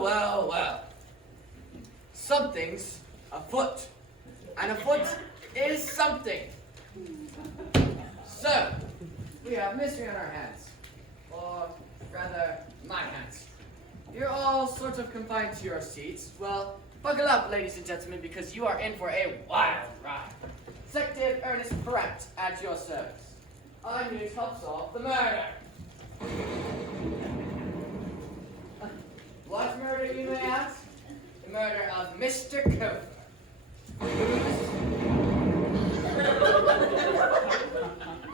Well. Something's afoot. And afoot is something. So, we have mystery on our hands. Or rather, my hands. You're all sort of confined to your seats. Well, buckle up, ladies and gentlemen, because you are in for a wild ride. Detective Ernest Pratt at your service. I'm here to help solve the murder. What murder, you may ask? The murder of Mr. Cofer.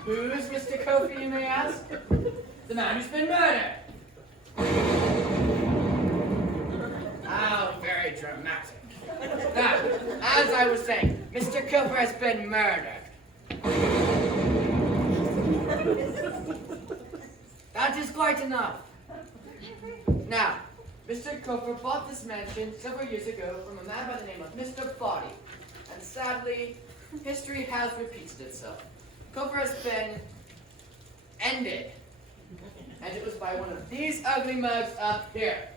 Who's Mr. Cofer, you may ask? The man who's been murdered. How very dramatic. Now, as I was saying, Mr. Cofer has been murdered. That is quite enough. Now, Mr. Cofer bought this mansion several years ago from a man by the name of Mr. Body, and sadly, history has repeated itself. Cofer has been ended, and it was by one of these ugly mugs up here.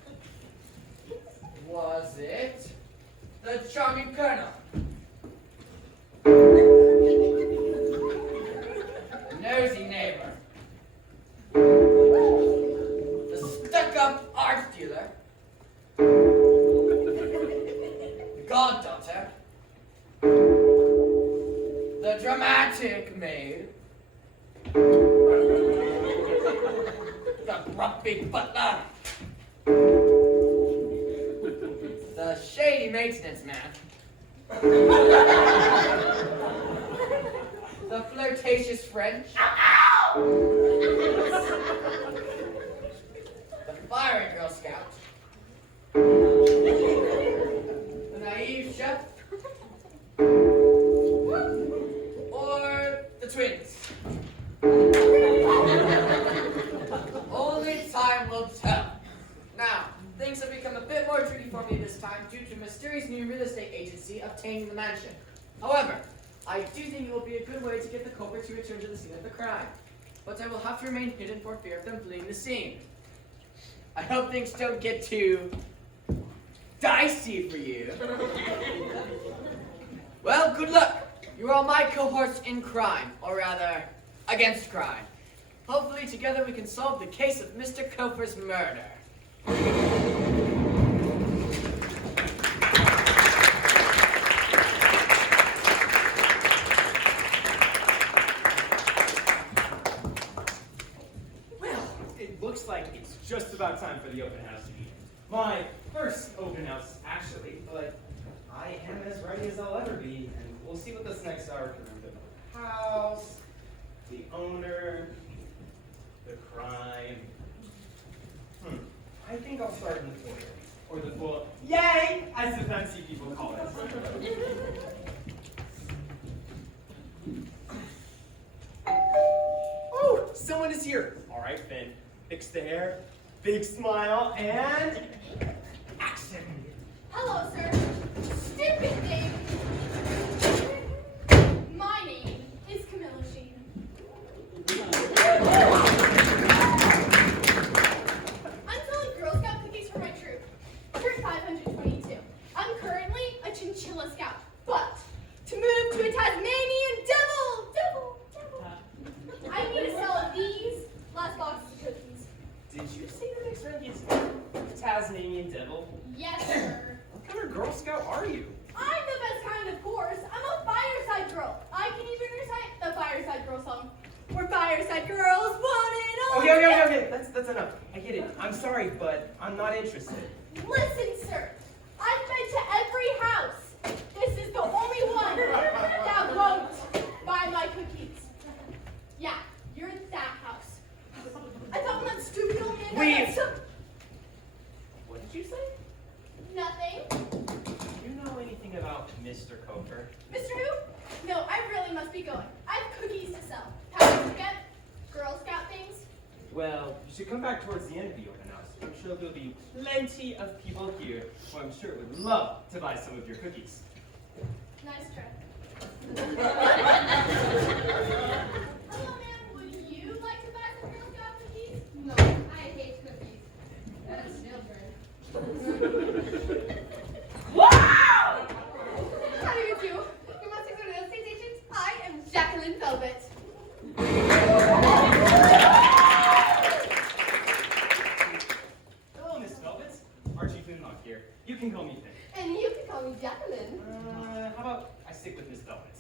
Was it the charming Colonel? The nosy neighbor? The stuck-up art dealer? The goddaughter? The dramatic maid? The grumpy butler? The shady maintenance man? The flirtatious French? The fiery Girl Scout? The naive chef? Or the twins? Only time will tell. Now, things have become a bit more tricky for me this time due to a mysterious new real estate agency obtaining the mansion. However, I do think it will be a good way to get the culprit to return to the scene of the crime. But I will have to remain hidden for fear of them fleeing the scene. I hope things don't get too dicey for you. Well, good luck. You're all my cohorts in crime, or rather, against crime. Hopefully together we can solve the case of Mr. Cofer's murder. Well, it looks like it's just about time for the open house to begin. My first open house, actually, but I am as ready as I'll ever be, and we'll see what this next hour can bring. The house, the owner, the crime. I think I'll start in the foyer, or the yay, as the fancy people call it. Oh, someone is here. All right, Finn. Fix the hair, big smile, and action. Hello, sir. Stupid name. My name is Camilla Sheen. I'm selling Girl Scout cookies for my troop. Troop 522. I'm currently a chinchilla scout, but to move to a Tasmanian devil, I need to sell these last boxes of cookies. Did you say the next rank is Tasmanian Devil? Yes, sir. What kind of Girl Scout are you? I'm the best kind, of course. I'm a fireside girl. I can even recite the Fireside Girl song. We're fireside girls, wanted Okay. That's enough. I get it. I'm sorry, but I'm not interested. Listen, sir. I've been to every house. This is the only one that won't buy my cookies. Yeah, you're at that house. I thought when that stupid old man got Leave. that some... What did you say? Nothing. Do you know anything about Mr. Coker? Mr. Who? No, I really must be going. I have cookies to sell. Powder to get. Girl Scout things. Well, you should come back towards the end of the open house. I'm sure there'll be plenty of people here who I'm sure would love to buy some of your cookies. Nice try. Hello, ma'am. Would you like to buy some Girl Scout cookies? No, I hate cookies. That's children. How do you do? You must be one of those estate agents. I am Jacqueline Velvet. Hello, Miss Velvet. Archie Finlock here. You can call me Finn. And you can call me Jacqueline. How about I stick with Miss Velvet?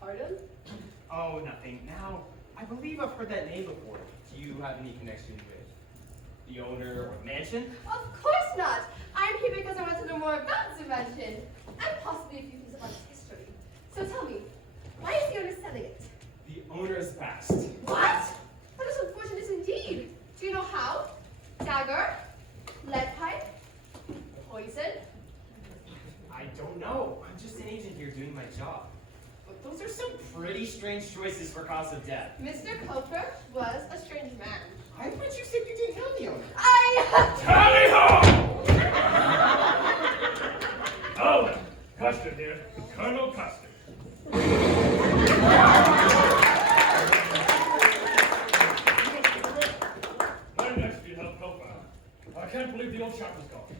Pardon? Oh, nothing. Now, I believe I've heard that name before. Do you have any connection with the owner or the mansion? Of course not. I'm here because I want to know more about the mansion. And possibly a few things about its history. So tell me, why is the owner selling it? The owner's past. What? That is unfortunate indeed. Do you know how? Dagger? Lead pipe? Poison? I don't know. I'm just an agent here doing my job. But those are some pretty strange choices for cause of death. Mr. Coker was a strange man. I thought you said you didn't know the owner. Tally ho! Oh, Custer here. Colonel Custer. My next to help out. I can't believe the old chap was gone.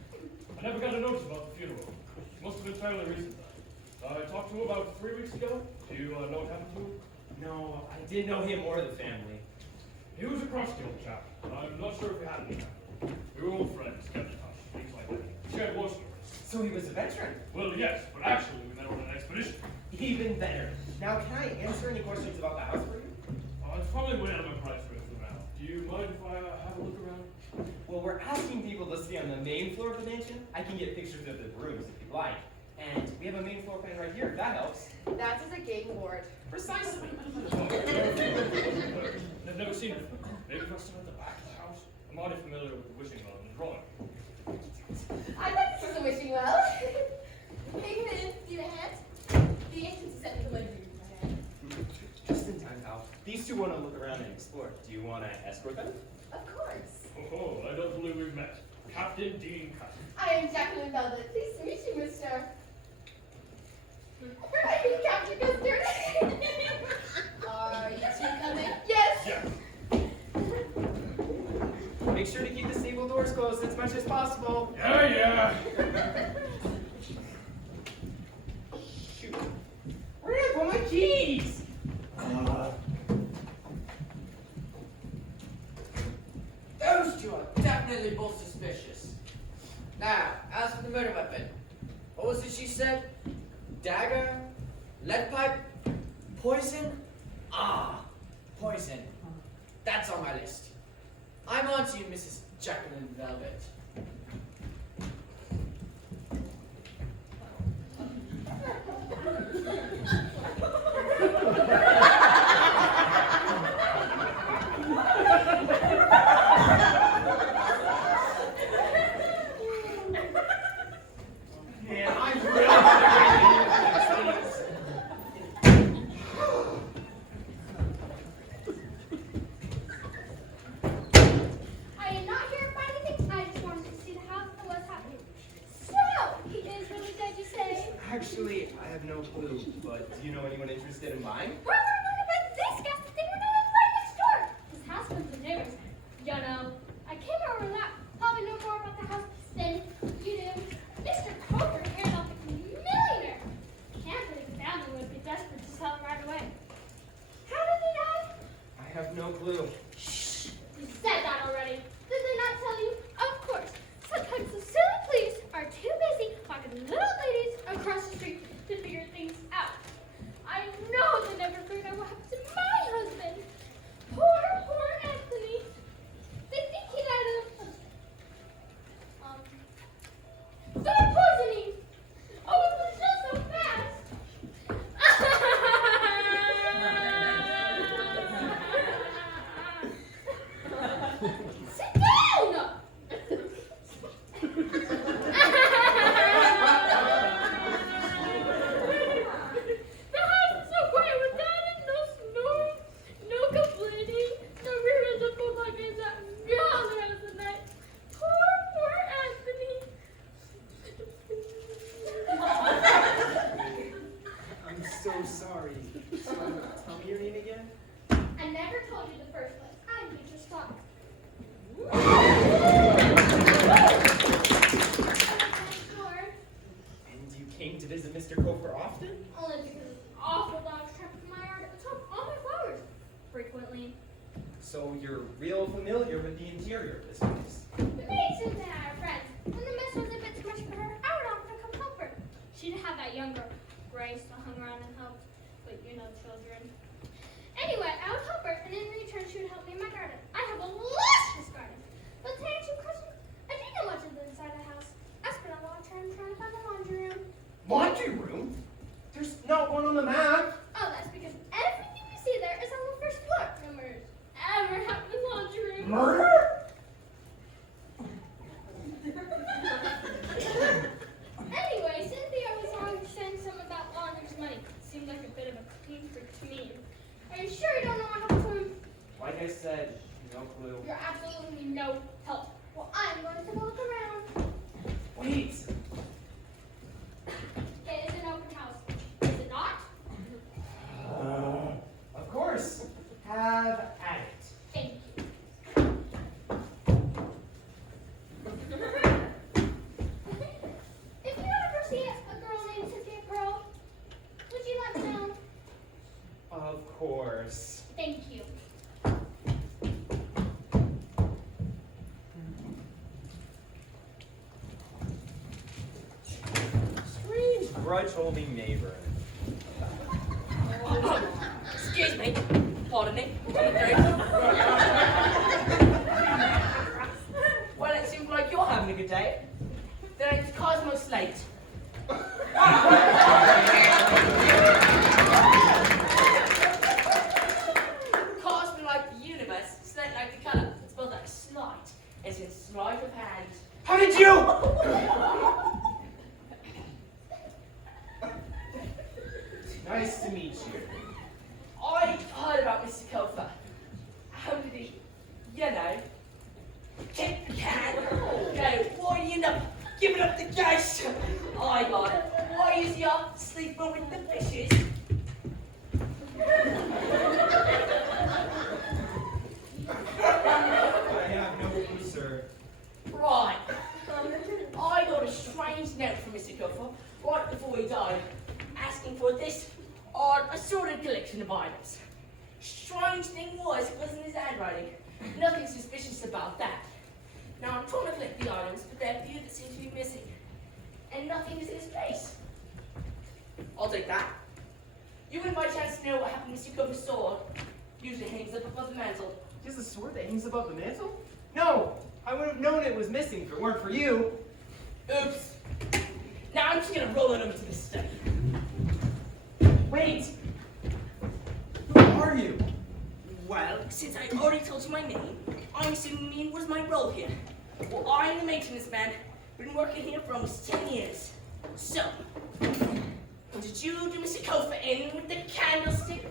I never got a notice about the funeral. Must have been fairly recent. I talked to him about 3 weeks ago. Do you know what happened to him? No, I didn't know him or the family. He was a crusty old chap. I'm not sure if we had any time. We were old friends, kept in touch, things like that. Shared war stories. So he was a veteran. Well, yes, but actually we met on an expedition. Even better. Now, can I answer any questions about the house for you? It's probably way out of my price range for now. Do you mind if I have a look around? Well, we're asking people to stay on the main floor of the mansion. I can get pictures of the rooms if you'd like. And we have a main floor plan right here, if that helps. That is a game board. Precisely. I've never seen it before. Maybe if I start at the back of the house. I'm already familiar with the wishing well and the drawing. I'd like to see the wishing well. Pigman, do the hat. The entrance is set to the living room. Just in time, pal. These two want to look around and explore. Do you want to escort them? Of course. Oh, I don't believe we've met. Captain Dean Custer. I am Jacqueline Velvet. Pleased to meet you, mister. Are you Captain Custard? Are you two coming? Yes. Yeah. Make sure to keep the stable doors closed as much as possible. Yeah. Shoot. Where did I put my keys? Those two are definitely both suspicious. Now, as for the murder weapon, what was it she said? Dagger? Lead pipe? Poison? Poison. That's on my list. I'm on to you, Mrs. Jacqueline Velvet. Man, I'm really gonna get these. I am not here for anything. I just wanted to see the house and what's happening. So, he is really dead, you say? Actually, I have no clue, but do you know anyone interested in buying? We're learning about this guy. They were going to play next door. This house was the neighbor's. You know, I came over that. Probably know more about the house than you do. Mr. Coker heard about the millionaire. Can't believe the family would be desperate to sell him right away. How did he die? I have no clue. You said that already. Did they not tell you? Of course. Sometimes the silly police are too busy talking to little ladies across the street to figure things out. I know they never figured out what happened to my husband. Poor Anthony. Tell me your name again. I never told you the first place. I'm Teacher Stark. And you came to visit Mr. Cofer often? Only because it's awful dogs trapped in my yard at the top of all my flowers. Frequently. So you're real familiar with the interior of this place. The maid Susan and I are friends. When the mess was a bit too much for her, I would often come help her. She'd have that young girl, Grace, that hung around and helped. But you know children. Anyway, I would help her, and in return she would help me in my garden. I have a luscious garden. But to answer your question, I didn't know much of the inside of the house. I spent a lot of time trying to find the laundry room. Laundry room? There's not one on the map. Oh, that's because everything you see there is on the first floor. No murders ever happened in the laundry room. Murder? Anyway, Cynthia was on saying something about laundry's money. Seemed like a bit of a clean freak to me. Are you sure you don't know what happened to him? Like I said, no clue. You're absolutely no help. Well, I'm going to look around. Wait. It is an open house. Is it not? Of course. Have at it. Thank you. If you ever see a girl named Cynthia Pearl, would you let me know? Of course. Thank you. Strange grudge-holding neighbor. Excuse me. Pardon me. Well, it seems like you're having a good day. Then it's Cosmo Slate. Cosmo like the universe, Slate like the colour. It's spelled like slight, as in sleight of hand. How did you? Nice to meet you. I heard about Mr. Kofa. How did he, you know, kick the can? You know, why you end up giving up the ghost? I got it. Why is he up sleeping with the fishes? I have no clue, sir. Right. I got a strange note from Mr. Kofa right before he died, asking for this odd assorted collection of items. Strange thing was, it wasn't his handwriting. Nothing suspicious about that. Now I'm trying to collect the items, but there are a few that seem to be missing. And nothing is in his place. I'll take that. You wouldn't by chance know what happened to Mr. Kofa's sword? Usually hangs up above the mantle. He has a sword that hangs above the mantle? No! I would have known it was missing if it weren't for you. Oops. Now I'm just gonna roll it over to the study. Wait! Who are you? Well, since I already told you my name, I'm assuming what is my role here. Well, I'm the maintenance man. Been working here for almost 10 years. So, what did you do Mr. Kofa in with the candlestick?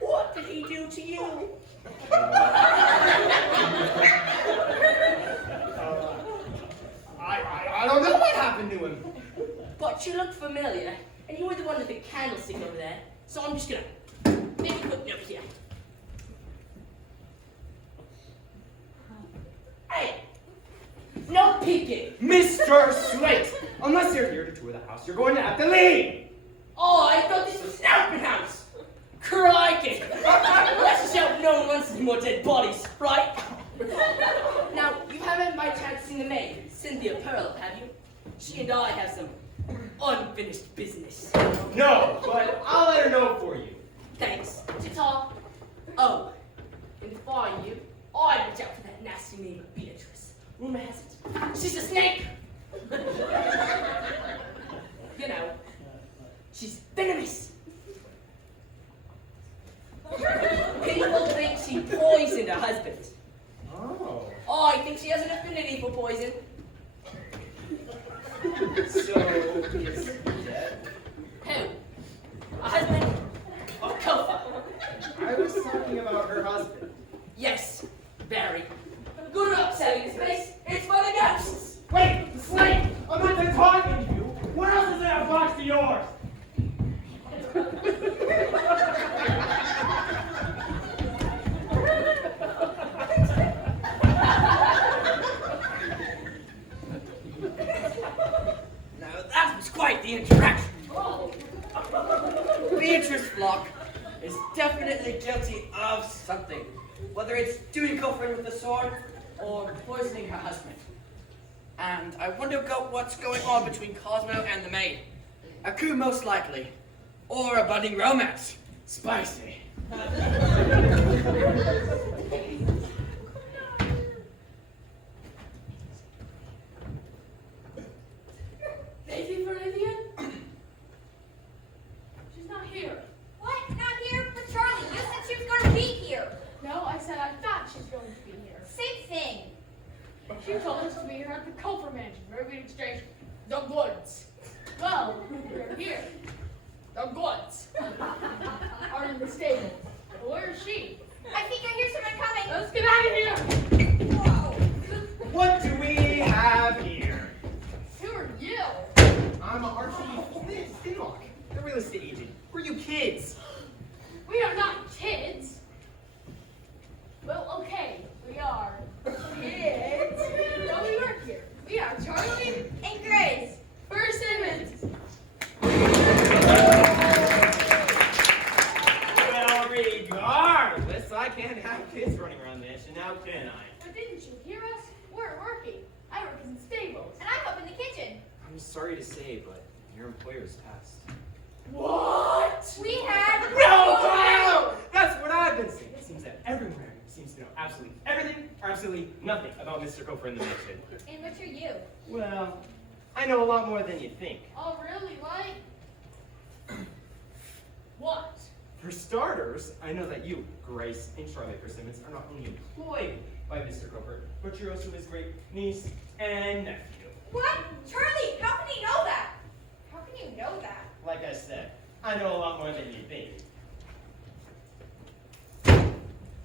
What did he do to you? I don't know what happened to him. But you look familiar, and you were the one with the candlestick over there. So I'm just gonna make a quick note here. Hey! No peeking! Mr. Slate! Unless you're here to tour the house, you're going to have to leave! Oh, I thought this was an open house! Crikey! Let's just hope no one wants any more dead bodies, right? Now, you haven't by chance seen the maid, Cynthia Pearl, have you? She and I have some unfinished business. No, but I'll let her know for you. Thanks. Ta-ta. Oh, and if I were you, I'd watch out for that nasty neighbor Beatrice. Rumor has it, she's a snake! You know, she's venomous. People think she poisoned her husband. Oh. I think she has an affinity for poison. So, is he dead? Who? A husband? Or Kofa? I was talking about her husband. Yes, very. Good luck selling this place. It's for the ghosts. Wait, Slate! I'm not done talking to you! What else is in that box of yours? Beatrice Flock is definitely guilty of something, whether it's doing Copeland with the sword or poisoning her husband. And I wonder what's going on between Cosmo and the maid. A coup most likely, or a budding romance. Spicy. Thank you for Lillian. She's not here. What? Not here? But Charlie, you said she was going to be here. No, I said I thought she's going to be here. Same thing. She told us to be here at the Culver Mansion, where we exchange the goods. Well, we're here. The goods are in the stable. Where is she? I think I hear someone coming. Let's get out of here. Whoa. What do we have here? Who are you? I'm Archie Finlock, the real estate agent. We're you kids. We are not kids. Well, okay, we are kids. But we work here. We are Charlie And Grace. First Simmons. Well, regardless, I can't have kids running around the mansion, now can I? But didn't you hear us? We're working. I work in the stables. And I'm up in the kitchen. I'm sorry to say, but your employer's passed. What? We had... No! That's what I've been saying. It seems that everyone seems to know absolutely everything or absolutely nothing about Mr. Cofer and the mansion. And which are you? Well, I know a lot more than you think. Oh, really? Like? What? For starters, I know that you, Grace, and Charlie Persimmons are not only employed by Mr. Cofer, but you're also his great niece and nephew. What? Charlie, how can you know that? How can you know that? Like I said, I know a lot more than you think.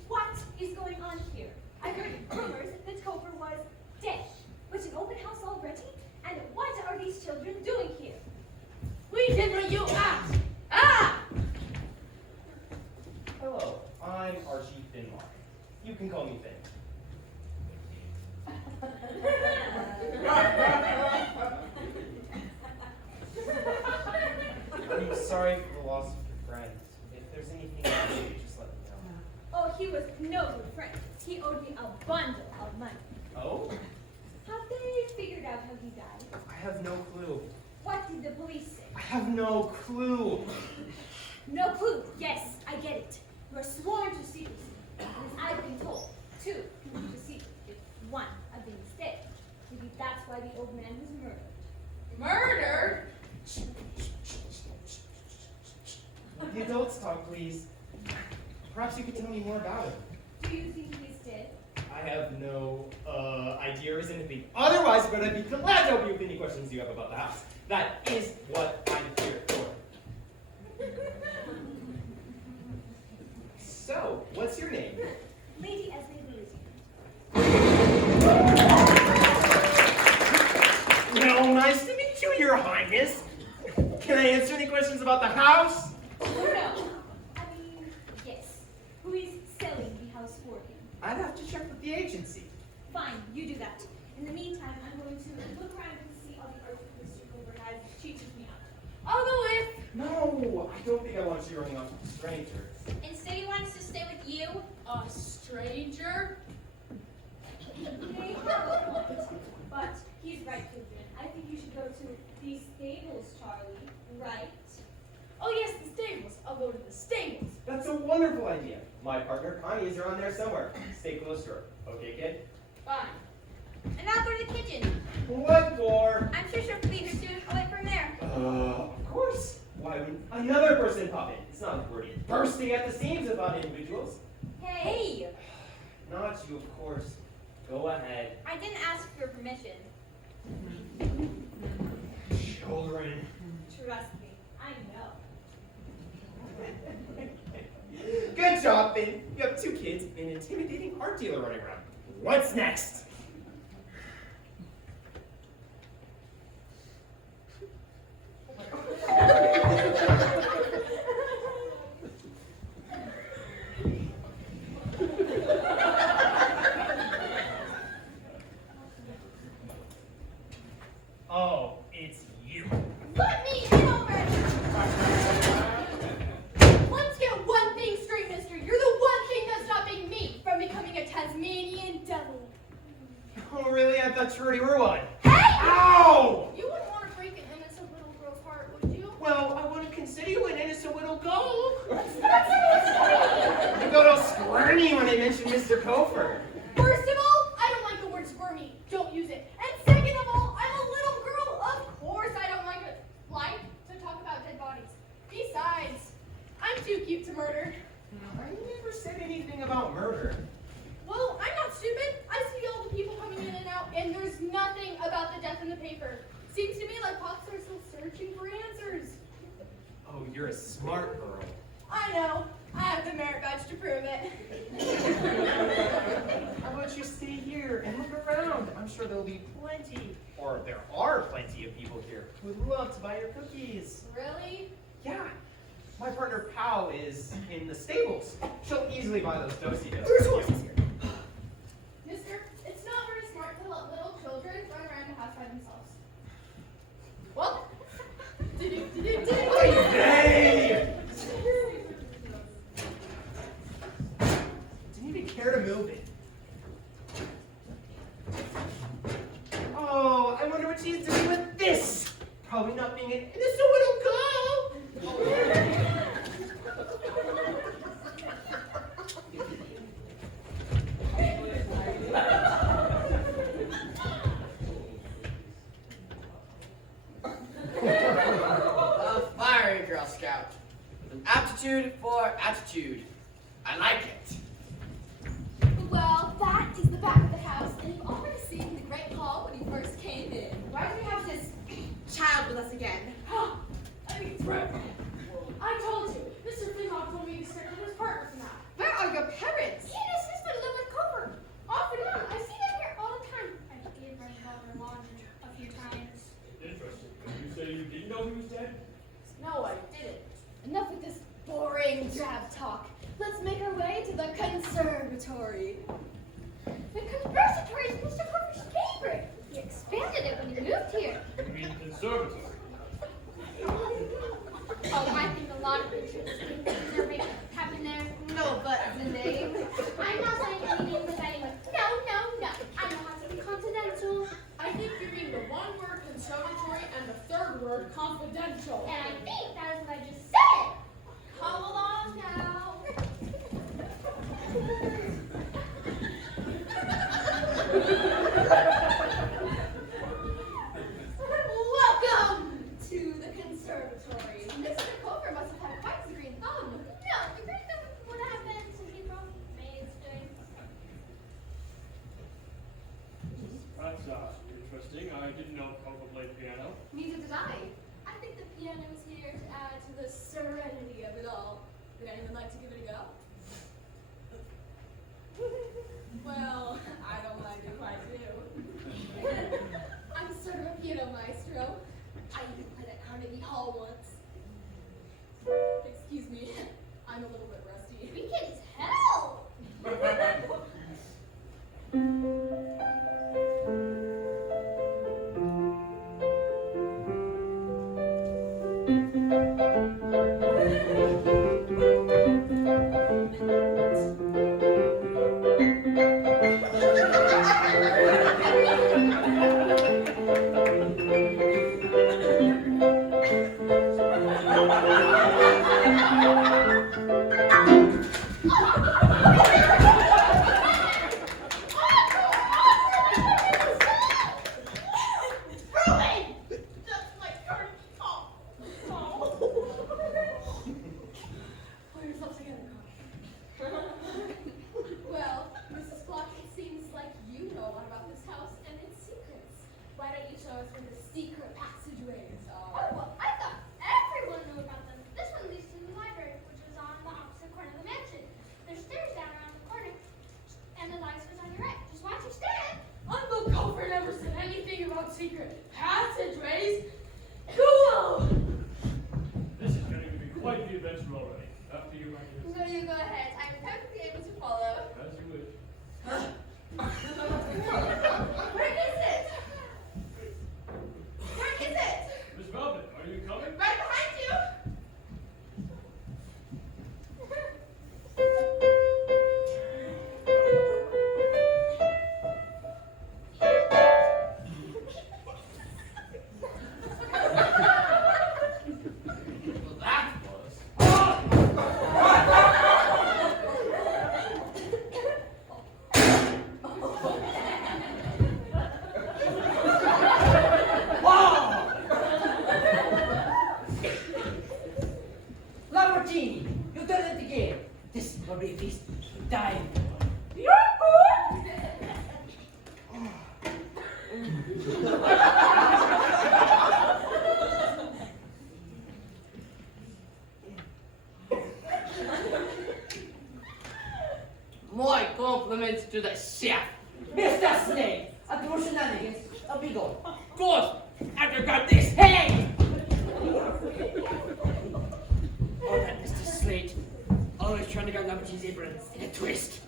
What is going on here? I heard rumors that Cofer was dead. Was an open house already? And what are these children doing here? We did what you asked. Ah! Hello, I'm Archie Finlock. You can call me Finn. I'm sorry for the loss of your friends. If there's anything I can do, just let me know. Oh, he was no good friend. He owed me a bundle of money. Oh? Have they figured out how he died? I have no clue. What did the police say? I have no clue. No clue. Yes, I get it. You are sworn to secrecy. And as I've been told, two people to secret if one of them is dead. Maybe that's why the old man was murdered. Murder? The adults talk, please. Perhaps you could tell me more about it. Do you think he's dead? I have no idea or anything otherwise, but I'd be glad to help you with any questions you have about the house. That is what I'm here for. So, what's your name? Lady Esme Village. Well, nice to meet you, Your Highness. Can I answer any questions about the house? No. I mean, yes. Who is selling the house for him? I'd have to check with the agency. Fine, you do that. In the meantime, I'm going to look around and see all the art Mr. Cooper has. She took me out. I'll go with. No, I don't think I want you running off with a stranger. Instead, he wants to stay with you. A stranger? Okay. But he's right, children. I think you should go to the stables, Charlie. Right? Oh, yes, the stables. I'll go to the stables. That's a wonderful idea. My partner, Connie, is around there somewhere. Stay close to her. Okay, kid? Fine. And I'll go to the kitchen. What for? I'm sure she'll be here soon. I'll wait from there. Of course. Why would another person pop in? It's not like we're bursting at the seams about individuals. Hey! Not you, of course. Go ahead. I didn't ask for permission. Children. Trust me, I know. Good job, Finn. You have two kids and an intimidating art dealer running around. What's next? Oh, it's you. Let me in over! mention Mr. Kofer. First of all, I don't like the word squirmy. Don't use it. And second of all, I'm a little girl. Of course I don't like to talk about dead bodies. Besides, I'm too cute to murder. I never said anything about murder. Well, I'm not stupid. I see all the people coming in and out, and there's nothing about the death in the paper. Seems to me like cops are still searching for answers. Oh, you're a smart girl. I know. I have the merit badge to prove it. How about you stay here and look around? I'm sure there'll be plenty, or there are plenty of people here who would love to buy your cookies. Really? Yeah. My partner Pal is in the stables. She'll easily buy those do-si-dos. There's horses here. Mister, it's not very smart to let little children run around the house by themselves. Well, Oy vey! Didn't even care to move it. Oh, I wonder what she's doing with this. Probably not being in this so it'll go. A fiery Girl Scout with an aptitude for attitude. I like it. well, that is the back of the house, and you've already seen the Great Hall when you first came in. Why do we have this child with us again? I think it's right. I told you, Mr. Flintoff told me to stick with his partner for now. Where are your parents? He and his sister live with Cooper. Off and on. I see them here all the time. I gave my father laundry a few times. Interesting. Did you say you didn't know he was dead? No, I didn't. Enough with this boring drab talk. Let's make our way to the conservatory. The conservatory is Mr. Cooper's favorite. He expanded it when he moved here. You mean conservatory? Oh, I think a lot of interesting things are happening there. No, but the name. I'm not saying any names with anyone. No. I know how to be confidential. I think you mean the one word conservatory and the third word confidential. And I think that is what I just said. Come along now. Welcome to the conservatory. Mr. Cooper must have had quite the green thumb. No, the green thumb would have been some people made doing. That's interesting. I didn't know Coco played piano. Neither did I. I think the piano is here to add to the serenity of it all. Would anyone like to give it a go? Well, I don't mind if I do. I'm sort of a piano maestro. I even played at Carnegie Hall once. Excuse me, I'm a little bit rusty. We can tell! Well, Mrs. Block, it seems like you know a lot about this house and its secrets. Why don't you show us where the secret passageways are? Oh, well, I thought everyone knew about them. This one leads to the library, which is on the opposite corner of the mansion. There's stairs down around the corner, and the light switch on your right. Just watch your step. Uncle Gopher never said anything about secret passageways. Cool! This is getting to be quite the adventure already. After you write So you go ahead. I'm perfectly able to follow. as you wish. Where is it? Where is it? Miss Velvet, are you coming? Right behind you. Well, that was. will be a feast dying. My compliments to the chef. Mr. Snake, a true shenanigans, a big old. Good, and you got this hay! Oh, that Mr. Slate. Always trying to get Lambert's apron in a twist.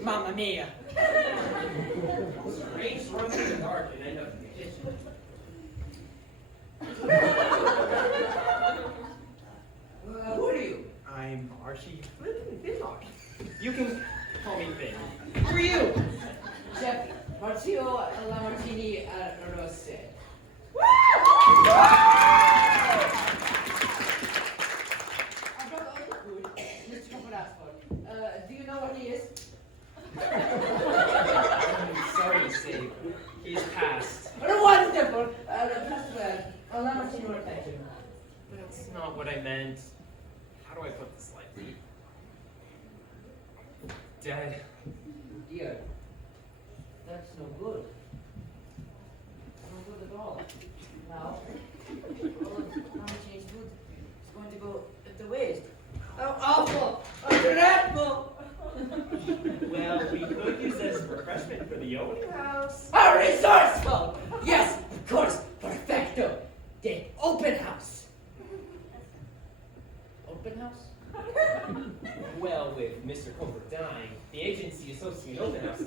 Mamma mia. Strange run through the dark and end up in the kitchen. Who are you? I'm Archie Finlock. You can call me Finn. Who are you? Chef Marzio Lamortini Rossi. I brought all the food, Mr. Copperasford. Do you know what he is? I'm sorry to say, he's passed. Wonderful! Just well. Lamortini will thank you. But that's not what I meant. How do I put this lightly? Dead. Dear, that's no good. No good at all. Now, all of Lamortini's food is going to go to waste. How awful! How dreadful! Well, we could use this refreshment for the open house. How resourceful! Yes, of course, perfecto. The open house. Open house? Well, with Mr. Cooper dying, the agency is hosting an open house to,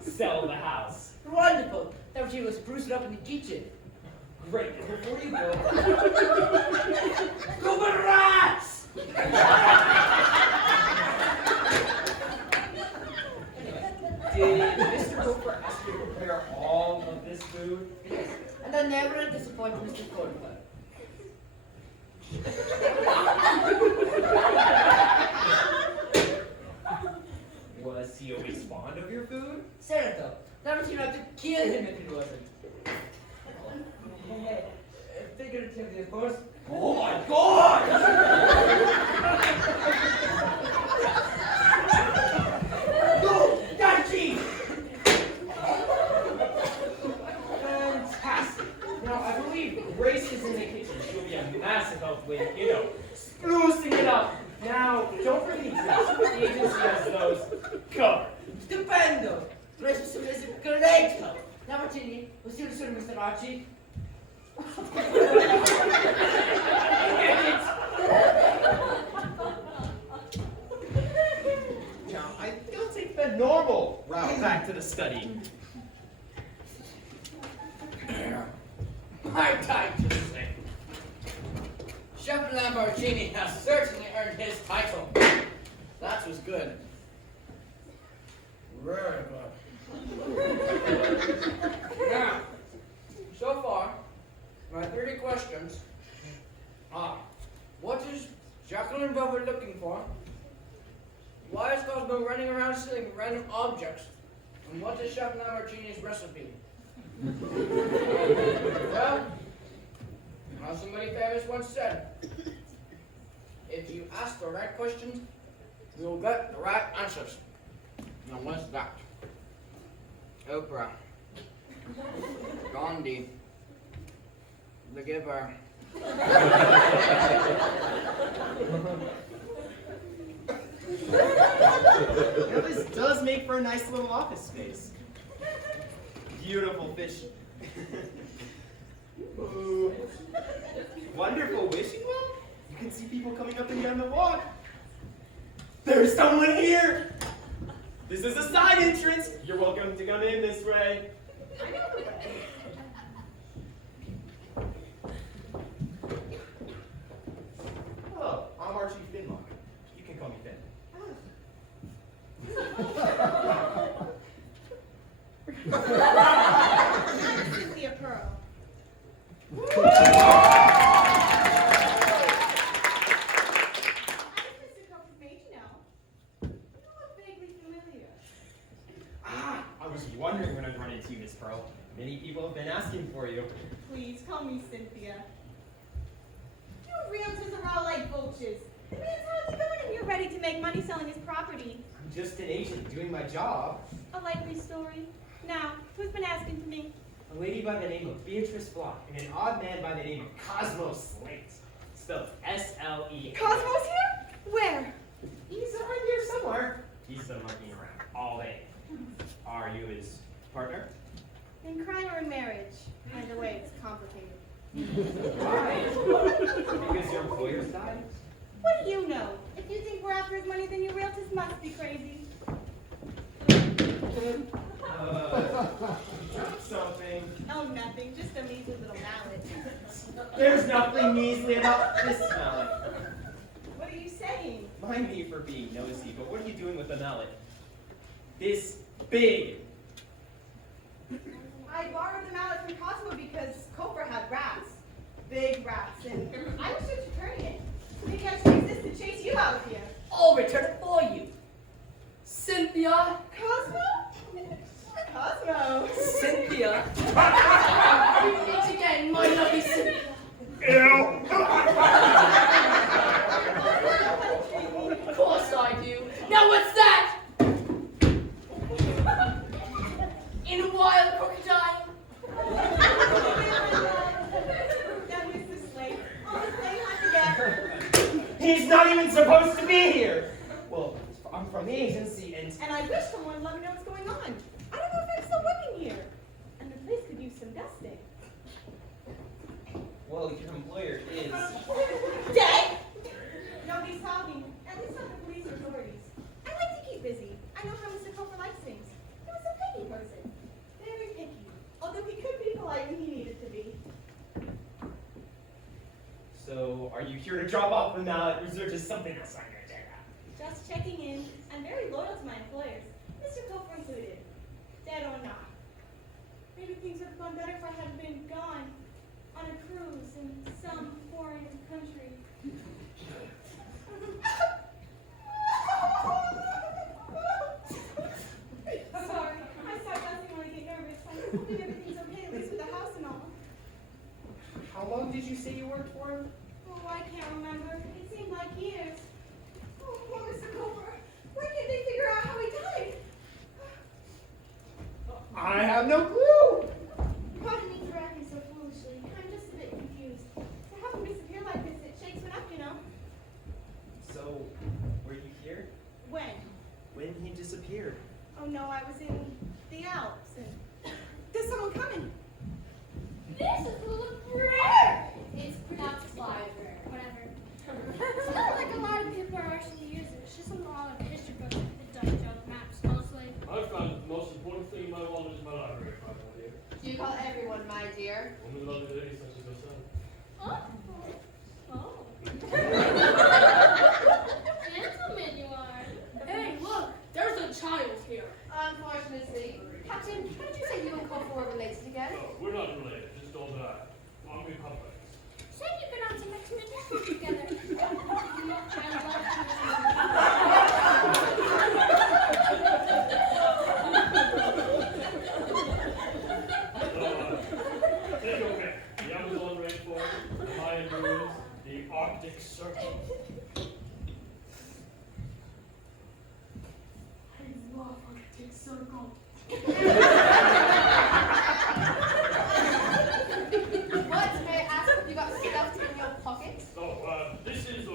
sell the house. Wonderful. That she was sprucing up in the kitchen. Great. Before you go, Scuba rats! did Mr. Cooper ask you to prepare all of this food? Yes, and I never disappoint Mr. Cornwell. Was he always fond of your food? Senator, never seemed like to kill him if it wasn't. Figuratively, of course. Oh my God! No, Dutchie! Fantastic. Now, I believe Grace is in the kitchen. She'll be a massive help with, sprucing it up. Now, don't forget the drinks. The agency has those covered. Stupendo! Gracious is a great help. Now, Martini, we'll see you soon, Mr. Archie. Now, I don't take the normal route back to the study. My time to say. Chef Lamborghini has certainly earned his title. That was good. Very good. Now, so far, my 30 questions are: what is Jacqueline Velvet looking for? Why is Cosmo running around stealing random objects? And what is Chef Lamborghini's recipe? Well, as somebody famous once said, if you ask the right questions, you'll get the right answers. Now what's that? Oprah, Gandhi, The Giver. This does make for a nice little office space. Beautiful fish. Ooh. Wonderful wishing well. You can see people coming up and down the walk. There's someone here. This is a side entrance. You're welcome to come in this way. I know the way. Hello, I'm Archie Finlock. You can call me Finn. Cynthia Pearl. Ah, I was wondering when I'd run into you, Miss Pearl. Many people have been asking for you. Please call me Cynthia. You realtors are all like vultures. The man's hardly going and you're ready to just an agent doing my job. A likely story. Now, who's been asking for me? A lady by the name of Beatrice Block and an odd man by the name of Cosmo Slate. Spelled S-L-E. Cosmo's here? Where? He's around here somewhere. He's been lurking around all day. Are you his partner? In crime or in marriage? Either way, it's complicated. Why? Because your employer's died? What do you know? If you think we're after his money, then your realtors must be crazy. Drop something. Oh, nothing. Just a measly little mallet. There's nothing measly about this mallet. What are you saying? Mind me for being nosy, but what are you doing with the mallet? This big. I borrowed the mallet from Cosmo because Cobra had rats. Big rats. And I was just returning it. Maybe I should use this to chase you out of here. I'll return it for you. Cynthia. Cosmo? Cosmo. Cynthia. You meet again, my lovely Cynthia. Of course I do. Now what's that? In a wild crocodile. That Mr. Slate. Oh, the Slate hunt again. He's not even supposed to be here. Well, I'm from the agency, and And I wish someone would let me know what's going on. I don't know if I'm still working here. And the place could use some dusting. well, your employer is. Dead? Nobody's talking. At least not the police or authorities. I like to keep busy. I know how Mr. Cooper likes things. He was a picky person. Very picky. Although he could be polite when he needed to be. So, are you here to drop off the mallet, or is there just something else on your agenda? Just checking in. I'm very loyal to my employers. Mr. Cooper included. Dead or not. Maybe things would have gone better if I had been gone on a cruise in some foreign country. Sorry, I start dusting when I get nervous. I'm hoping everything's okay, at least with the house and all. How long did you say you worked for him? Oh, I can't remember. It seemed like years. Oh, poor Mr. Cooper. Why can't they figure out how he died? I have no clue. Pardon me for acting so foolishly. I'm just a bit confused. To have him disappear like this, it shakes one up, you know. So, were you here When? when he disappeared? Oh no, I was in the Alps and there's someone coming. This is full of bread. It's pronounced liver. Whatever. It's not like a lot of people are actually using it. It's just a lot of history books that don't show maps mostly. I found that the most important thing in my wallet is my library card, my dear. You call everyone my dear. Only lovely ladies such as yourself. Oh. Gentlemen you are. Hey, look, there's a child here. Unfortunately. Captain, how did you say you and Cooper were related again? No, we're not related, just all that. I'm in public. Said you've been on some expeditions together. Take your pick. The Amazon rainforest, the Mayan ruins, the Arctic Circle. I love Arctic Circle. What? May I ask if you got stuffed in your pocket? So, this is a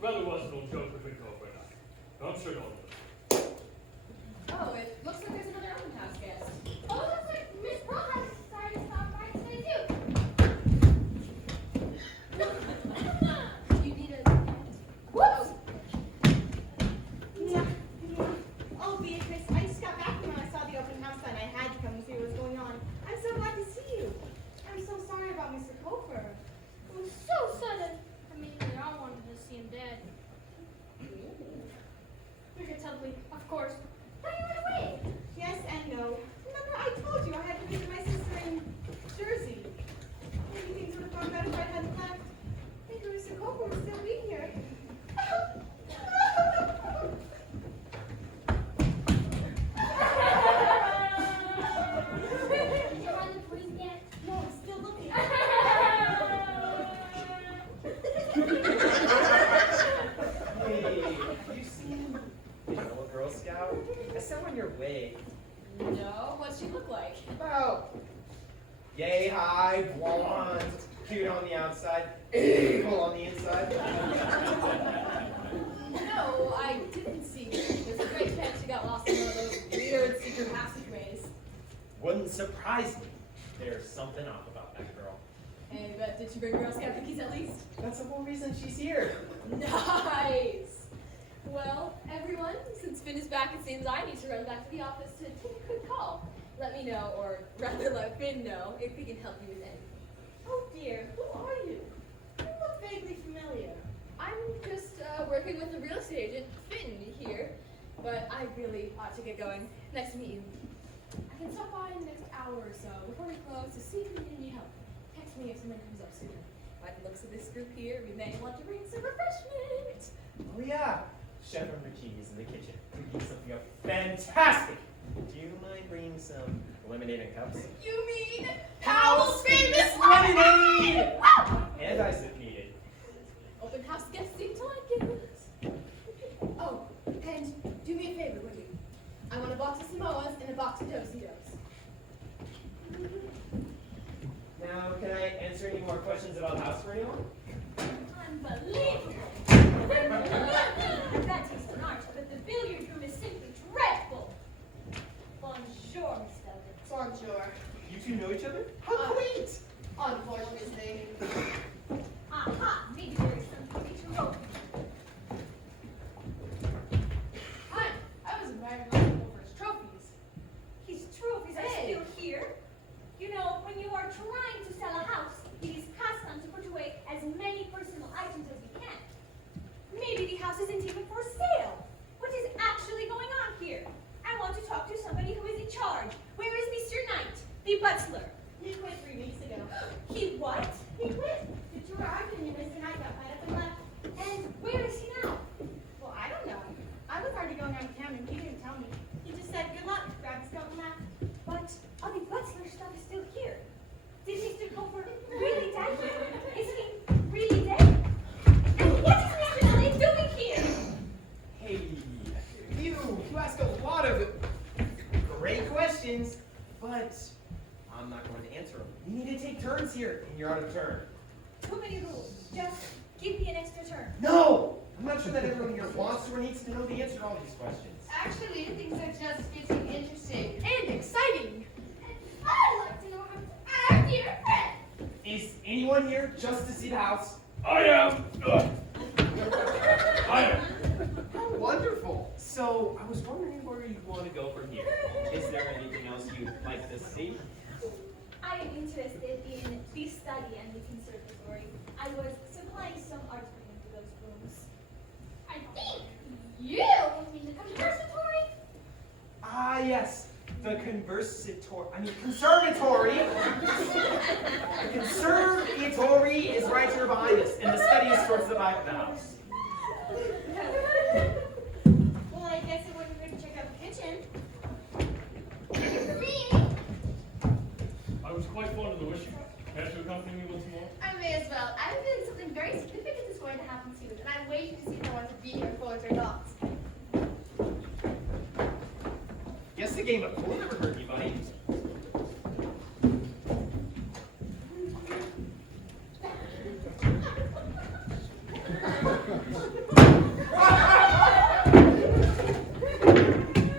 rather well-known joke between Cobra and I. I'm sure you'll know it. Oh, it looks like there's another open house guest. Oh, looks like Miss Pearl has decided to stop by today too. You need a... Whoops! Oh, Beatrice, I just got back when I saw the open house sign. I had to come and see what was going on. I'm so glad to see you. I'm so sorry about Mr. Cooper. It was so sudden. I mean, we all wanted to see him dead. Figuratively, of course. But you went away. Yes and no. Remember, I told you I had to visit my sister in Jersey. Maybe things would have gone better if I hadn't left. Maybe Mr. Cooper would still be here. Did you find the police yet? No, I'm still looking. Hey, have you seen a girl Girl Scout? I saw on your way. No, what's she look like? About yay high, blonde, cute on the outside, evil on the inside. No, I didn't see her. There's a great chance she got lost in one of those weird secret passageways. Wouldn't surprise me. There's something off about that girl. And did she bring Girl Scout cookies at least? That's the whole reason she's here. Nice! Well, everyone, since Finn is back, it seems I need to run back to the office to take a quick call. Let me know, or rather let Finn know, if we can help you with anything. Oh dear, who are you? You look vaguely familiar. I'm just working with the real estate agent, Finn, here, but I really ought to get going. Nice to meet you. I can stop by in the next hour or so before we close to see if we need any help. Text me if something comes up sooner. By the looks of this group here, we may want to bring some refreshment. Oh yeah, Chef Martini is in the kitchen. Cooking something up fantastic. Do you mind bringing some lemonade and cups? You mean Powell's famous Lemonade! And ice if needed. Open house guests seem to like it. Oh, and do me a favor, would you? I want a box of Samoas and a box of Do-si-dos. Now, can I answer any more questions about the house for anyone? Unbelievable! That takes an art, but the billiard room is simply dreadful. Bonjour, Miss Velvet. Bonjour. You two know each other? How quaint! Unfortunately. Aha, maybe there is something to rope. Hi, I was invited to go for his trophies. His trophies are still here. You know, when you are trying to sell a house, it is custom to put away as many personal items as you can. Maybe the house isn't even for sale. What is actually going on here? I want to talk to somebody who is in charge. Where is Mr. Knight, the butler? He quit 3 weeks ago. He what? He quit. The two were arguing and Mr. Knight got fed up and left. And where is he now? Well, I don't know. I was already going out of town and he didn't tell me. He just said good luck, grabbed his coat and left. But all the butler stuff is still here. Did Mr. Cofer really die here? Is he really dead? And what is Mr. Knight doing here? Hey, you ask a lot of great questions, but I'm not going to answer them. We need to take turns here, and you're out of turn. Too many rules. Just give me an extra turn. No! I'm not sure that everyone here wants or needs to know the answer to all these questions. Actually, things are just getting interesting. And exciting. I'd like to know how to act your friend. Is anyone here just to see the house? I am. I am. How wonderful! So, I was wondering where you want to go from here. Is there anything else you'd like to see? I am interested in the study and the conservatory. I was supplying some art for him for those rooms. I think you mean the conservatory. Ah, yes. The conservatory. The conservatory is right here behind us, and the study is towards the back of the house. Well, I guess it wouldn't hurt to check out the kitchen. For me, I was quite fond of the wishing. Care to accompany me once more? I may as well. I have a feeling something very significant is going to happen soon, and I'm waiting to see if I want to be here for it or not. Guess the game of pool never hurt anybody.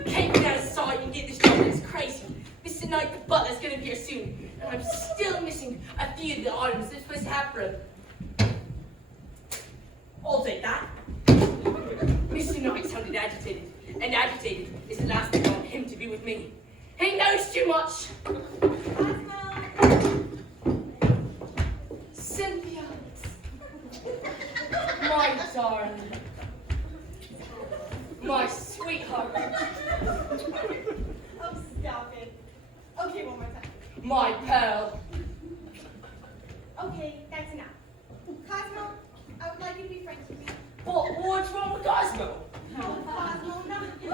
Can't get out of sight and get this job. It's crazy. Mr. Knight, the butler's gonna be here soon, and I'm still missing a few of the items that's supposed to have for him. I'll take that. Mr. Knight sounded agitated, and agitated is the last thing I want him to be with me. He knows too much. Cynthia, my darling, my sweetheart, Oh, stop it. Okay, one more time. my pearl. Okay, that's enough. Cosmo, I would like you to be friends with me. What's wrong with Cosmo? Cosmo, not you.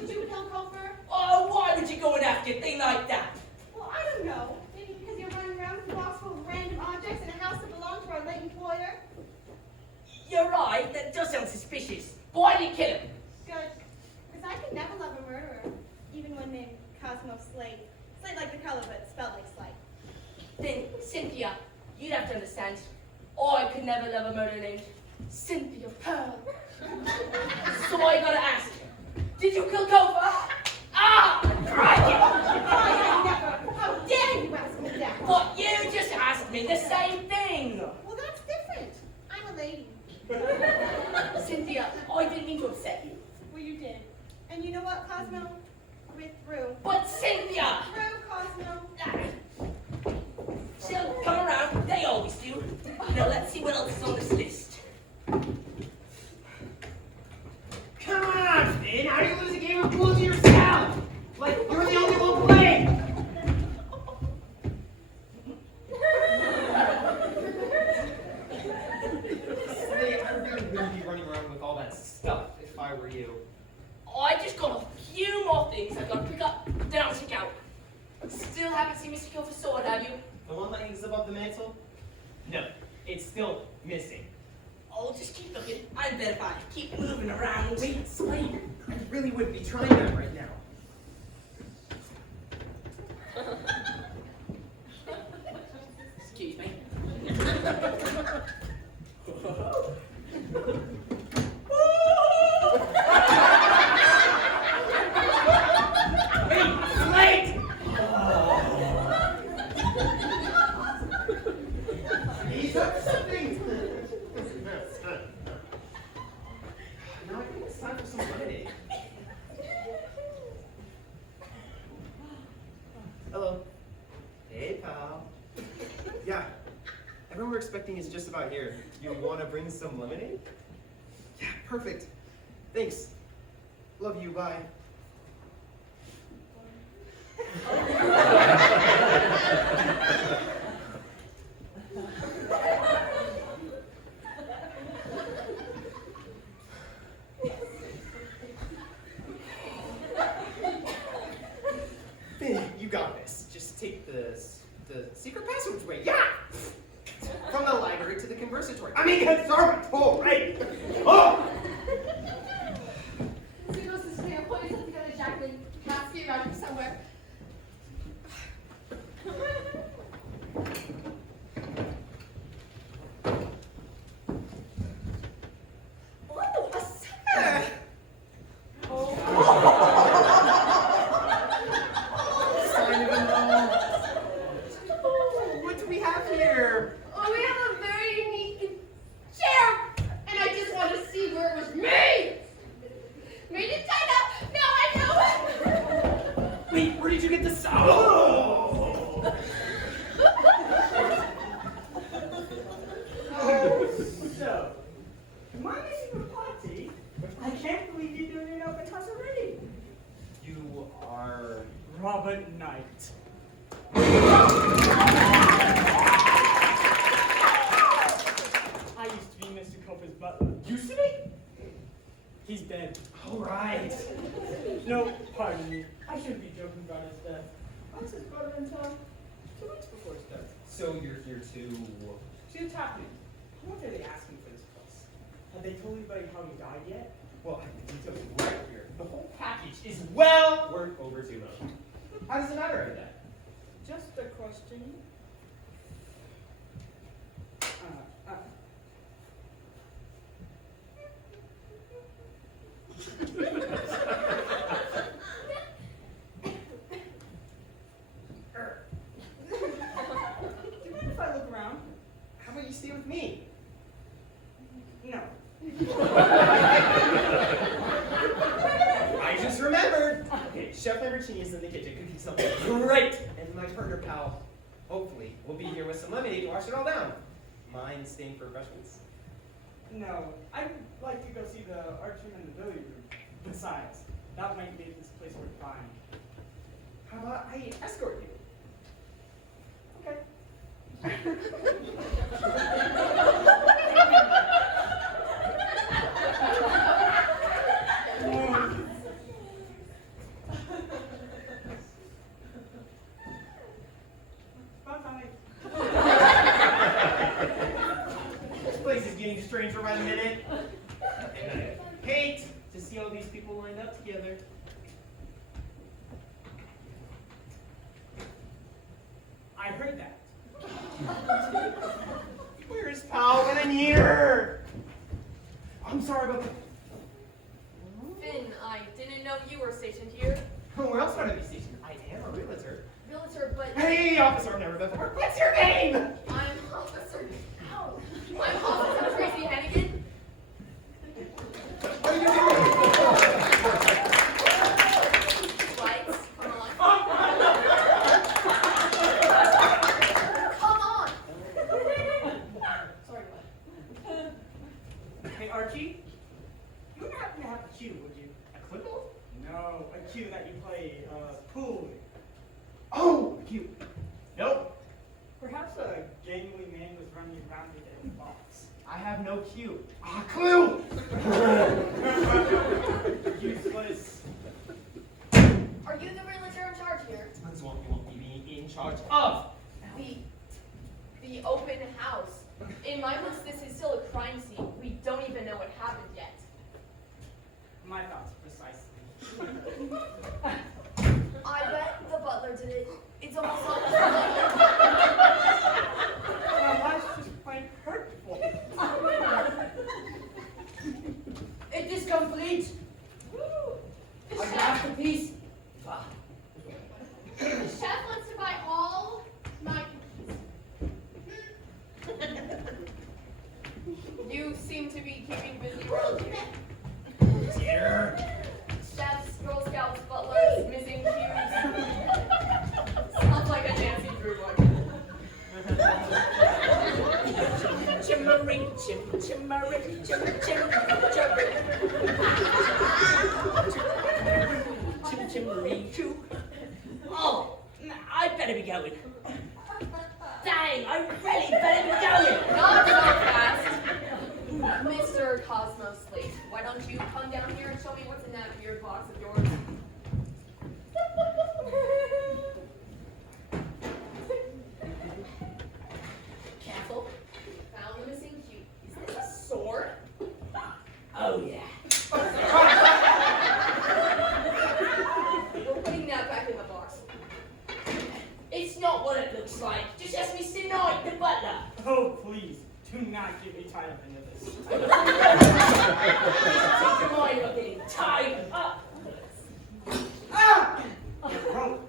Did you kill Cofer? Oh, why would you go and ask a thing like that? Well, I don't know. Maybe because you're running around with a box full of random objects in a house that belonged to our late employer? You're right, that does sound suspicious. But I didn't kill him. Good. understand. I could never love a murder named Cynthia Pearl. So I gotta ask, did you kill Kofa? Ah! How dare you ask me that? But you just asked me the same thing. Well, that's different. I'm a lady. Cynthia, I didn't mean to upset you. Well, you did. And you know what, Cosmo? We're through. But Cynthia! Through, Cosmo. She'll come around, they always do. Now let's see what else is on this list. Come on, Finn! How do you lose a game of pool to yourself? Like, you're the only one playing! Say, I really wouldn't be running around with all that stuff if I were you. I just got a few more things I've got to pick up, then I'll check out. Still haven't seen Mr. Kilfer's sword, have you? The one that hangs above the mantle? No, it's still missing. Oh, just keep looking. I bet if I keep moving around. Wait, wait! I really would be trying that right now. Excuse me. Wait! He's up to something! Now I think it's time for some lemonade. Hello. Hey, pal. Yeah, everyone we're expecting is just about here. You want to bring some lemonade? Yeah, perfect. Thanks. Love you, bye. Finn, you got this. Just take the secret passageway. Yeah! From the library to the conversatory. I mean, conservatory! Oh! Zeros is clear. Put yourself together, Jacqueline. Must be around here somewhere. Oh, a summer! Sign of involved. What do we have here? Oh, we have a very unique chair, and I just want to see where it was made. Made in China. Now I know. Wait, where did you get the sound? Oh! So, am I missing a party? I can't believe you're doing an open house already. You are... Robert Knight. I used to be Mr. Cooper's butler. Used to be? He's dead. All right. No, pardon me. I shouldn't be joking about his death. I was his brother in town 2 weeks before his death. So you're here to... See what's happening. What are they asking for this place? Have they told anybody how he died yet? Well, I have the details right here. The whole package is well worth over $2 million. How does it matter any of that? Just a question. Do you mind if I look around? How about you stay with me? No. I just remembered. Okay, Chef Lamborghini is in the kitchen cooking something great. And my partner pal, hopefully, will be here with some lemonade to wash it all down. Mind staying for refreshments? No. I'd like to go see the art room and the billiard room. Besides, that might make this place worth buying. How about I escort you? Okay. Bye-bye. This place is getting stranger by the minute. And I hate to see all these people lined up together. I heard that. I'm sorry about that. Finn, I didn't know you were stationed here. Where else would I be stationed? I am a realtor. Realtor, but Hey, officer, I've never been before. What's your name? I'm Officer. Ow. I'm Officer Tracy Hennigan. What are you doing? Lights, come on. Come on. Sorry, what? Hey, Archie, you wouldn't happen to have a cue, would you? A clipboard? No, a cue that you play pool with. Oh, cute. Nope. Perhaps a gangly man was running around with a box. I have no cue. Ah, clue! Useless. Are you the realtor in charge here? Depends what you want me in charge of. The open house. In my books, this is still a crime scene. We don't even know what happened yet. My thoughts, precisely. I bet the butler did it. It's almost like My life's just plain hurtful. It is complete. A masterpiece. the chef wants to buy all my cookies. You seem to be keeping busy around here. Dear. Chefs, Girl Scouts, butlers, missing cues. Sounds like a Nancy Drew one. Chimmery, chim, chimmery, chim, chim, chimmery. Chim, chimmery, choo. Oh, I better be going. Dang, I really better be going. Not so fast. Mr. Cosmos Slate, why don't you come down here and show me what's in that weird box of yours? Cancel. Found the missing cue. Is this a sword? Oh, yeah. We're putting that back in the box. It's not what it looks like. Just ask Mr. Knight, the butler. Oh, please, do not get me tied up into this. Take your mind of getting tied up. Ah! A rope.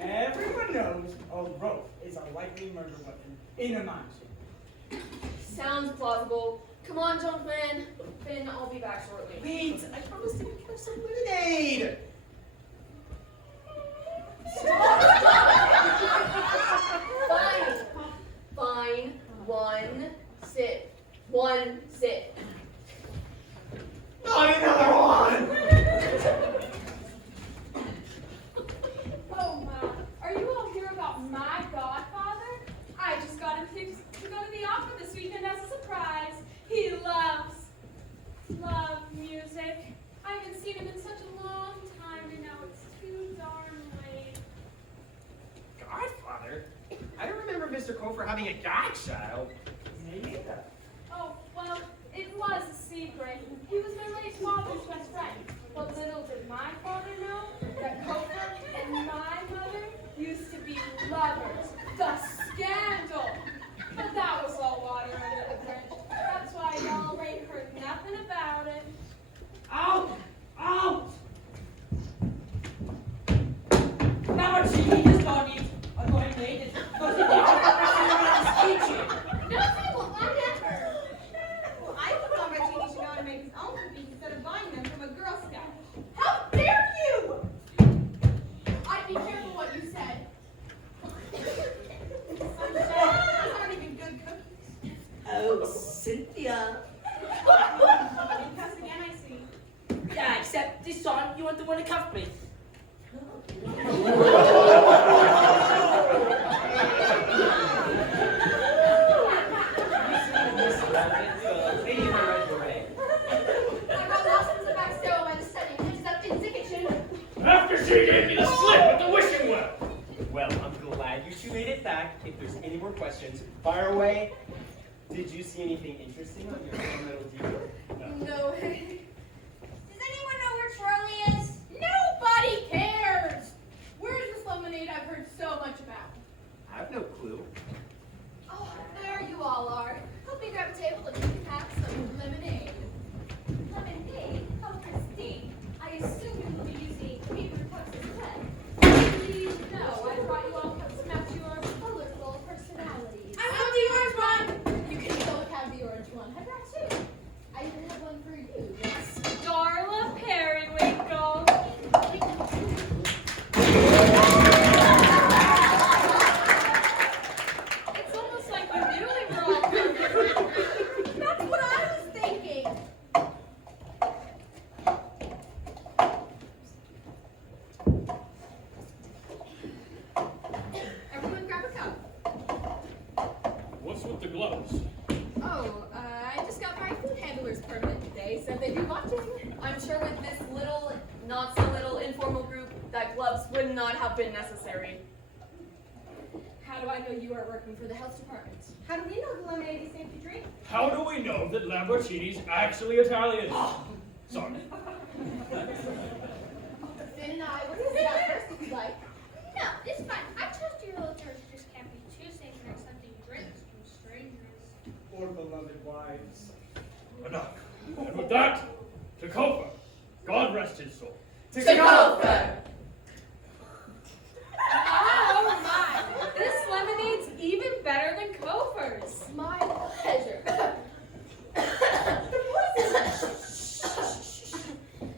Everyone knows a rope is a likely murder weapon in a mine shaft. Sounds plausible. Come on, Junkman. Finn, I'll be back shortly. Wait, I promised to have some lemonade. Fine. Fine. One sip. One sip. Not another one. Oh, Ma, are you all here about my godfather? I just got him tickets to go to the opera this weekend as a surprise. He loves music. I haven't seen him in such a long time, and now it's too darn late. Godfather? I don't remember Mr. Cofer having a godchild. Me neither. Oh, well, it was a secret. He was my late father's best friend. But little did my father know that Cofer and my mother used to be lovers. The scandal! But that was all water under the bridge. That's why y'all ain't heard nothing about it. Out! Out! Lamborghini has got it. I'm going to make it. Because it is kitchen. No, well, I never. Well, I think Lamborghini should know how to make his own cookies instead of buying them from a Girl Scout. How dare you! I'd be careful what you said. Those aren't even good cookies. Oh, Cynthia. Because again, I see. Yeah, except this time you want the one to cuff me. Lady in the red beret. I got lost in the back stairwell by the study. Is that in kitchen? After she gave me the slip with the wishing well. Well, I'm glad you two made it back. If there's any more questions, fire away. Did you see anything interesting on your little deal? No. Does anyone know where Charlie is? Nobody cares! Where's this lemonade I've heard so much about? I have no clue. Oh, there you all are. Help me grab a table and we can have some lemonade. I'm sure with this little, not so little informal group, that gloves would not have been necessary. How do I know you are working for the health department? How do we know the lemonade is safe to drink? How do we know that Lamborghini's actually Italian? Sorry. Finn and I will discuss that first if you'd like. No, it's fine. I trust your little church just can't be too safe in accepting drinks from strangers. Or beloved wives. Enough. And with that, to Copa. God rest his soul. To Copa! Oh my! This lemonade's even better than Kofer's. My pleasure.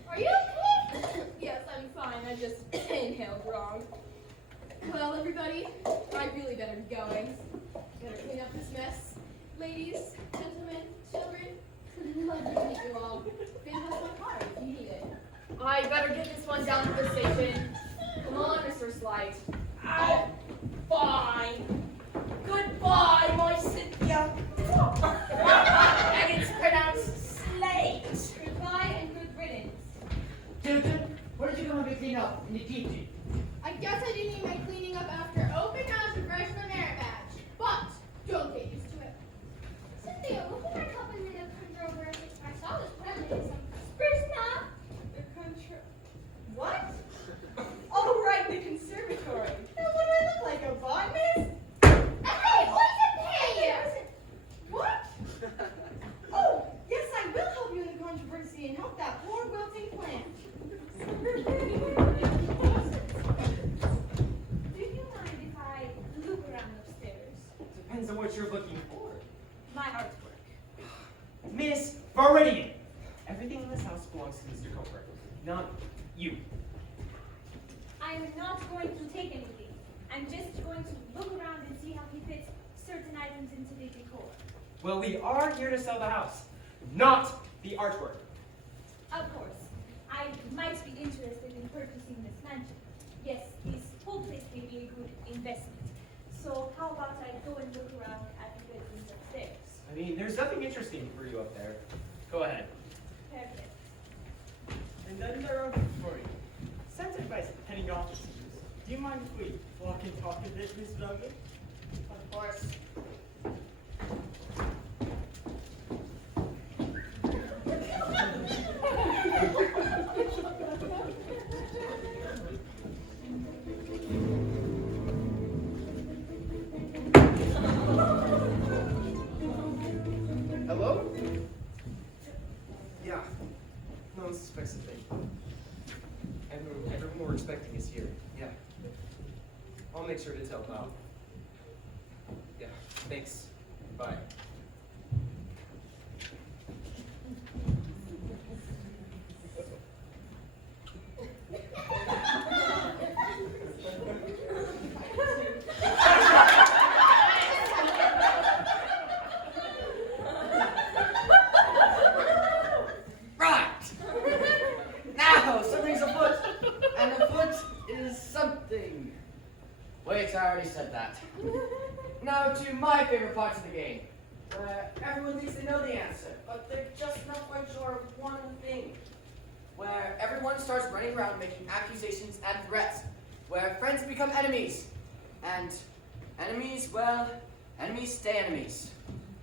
Are you okay? Yes, I'm fine. I just inhaled wrong. Well, everybody, I really better be going. Better clean up this mess. Ladies, gentlemen, children, lovely to meet you all. Finn has my card if you need it. I better get this one down to the station. Come on, Mr. Slight. Oh, fine. Goodbye, my Cynthia. And it's pronounced slate. Goodbye and good riddance. Children, what did you come to clean up in the kitchen? I guess I didn't need my cleaning up after open house and freshman merit badge. But don't get used to it. Cynthia, look at that couple in the control room. I saw this plan in some spruce knot. The contra... What? Oh, right, the conservatory. Now, what do I look like, a botanist? Hey, what's a pay? What? Oh, yes, I will help you in the controversy and help that poor wilting plant. Do you mind if I look around upstairs? Depends on what you're looking for. My artwork. Miss Viridian! Everything in this house belongs to Mr. Coper, not you. I'm not going to take anything. I'm just going to look around and see how he fits certain items into the decor. Well, we are here to sell the house, not the artwork. Of course, I might be interested in purchasing this mansion. Yes, this whole place may be a good investment. So how about I go and look around at the bedrooms upstairs? I mean, there's nothing interesting for you up there. Go ahead. Perfect. And then there are for you. Censored by penny offices. Do you mind if we walk and talk a bit, Miss Logan? Of course. Hello? Yeah. No one suspects a thing. Everyone we're expecting is here. Yeah. I'll make sure to tell Bob. Yeah. Thanks. Bye. Right! Now, something's afoot, and afoot is something. Wait, I already said that. Now to my favorite parts of the game, where everyone thinks they know the answer, but they're just not quite sure of one thing. Where everyone starts running around making accusations and threats, where friends become enemies, and enemies, well, enemies stay enemies.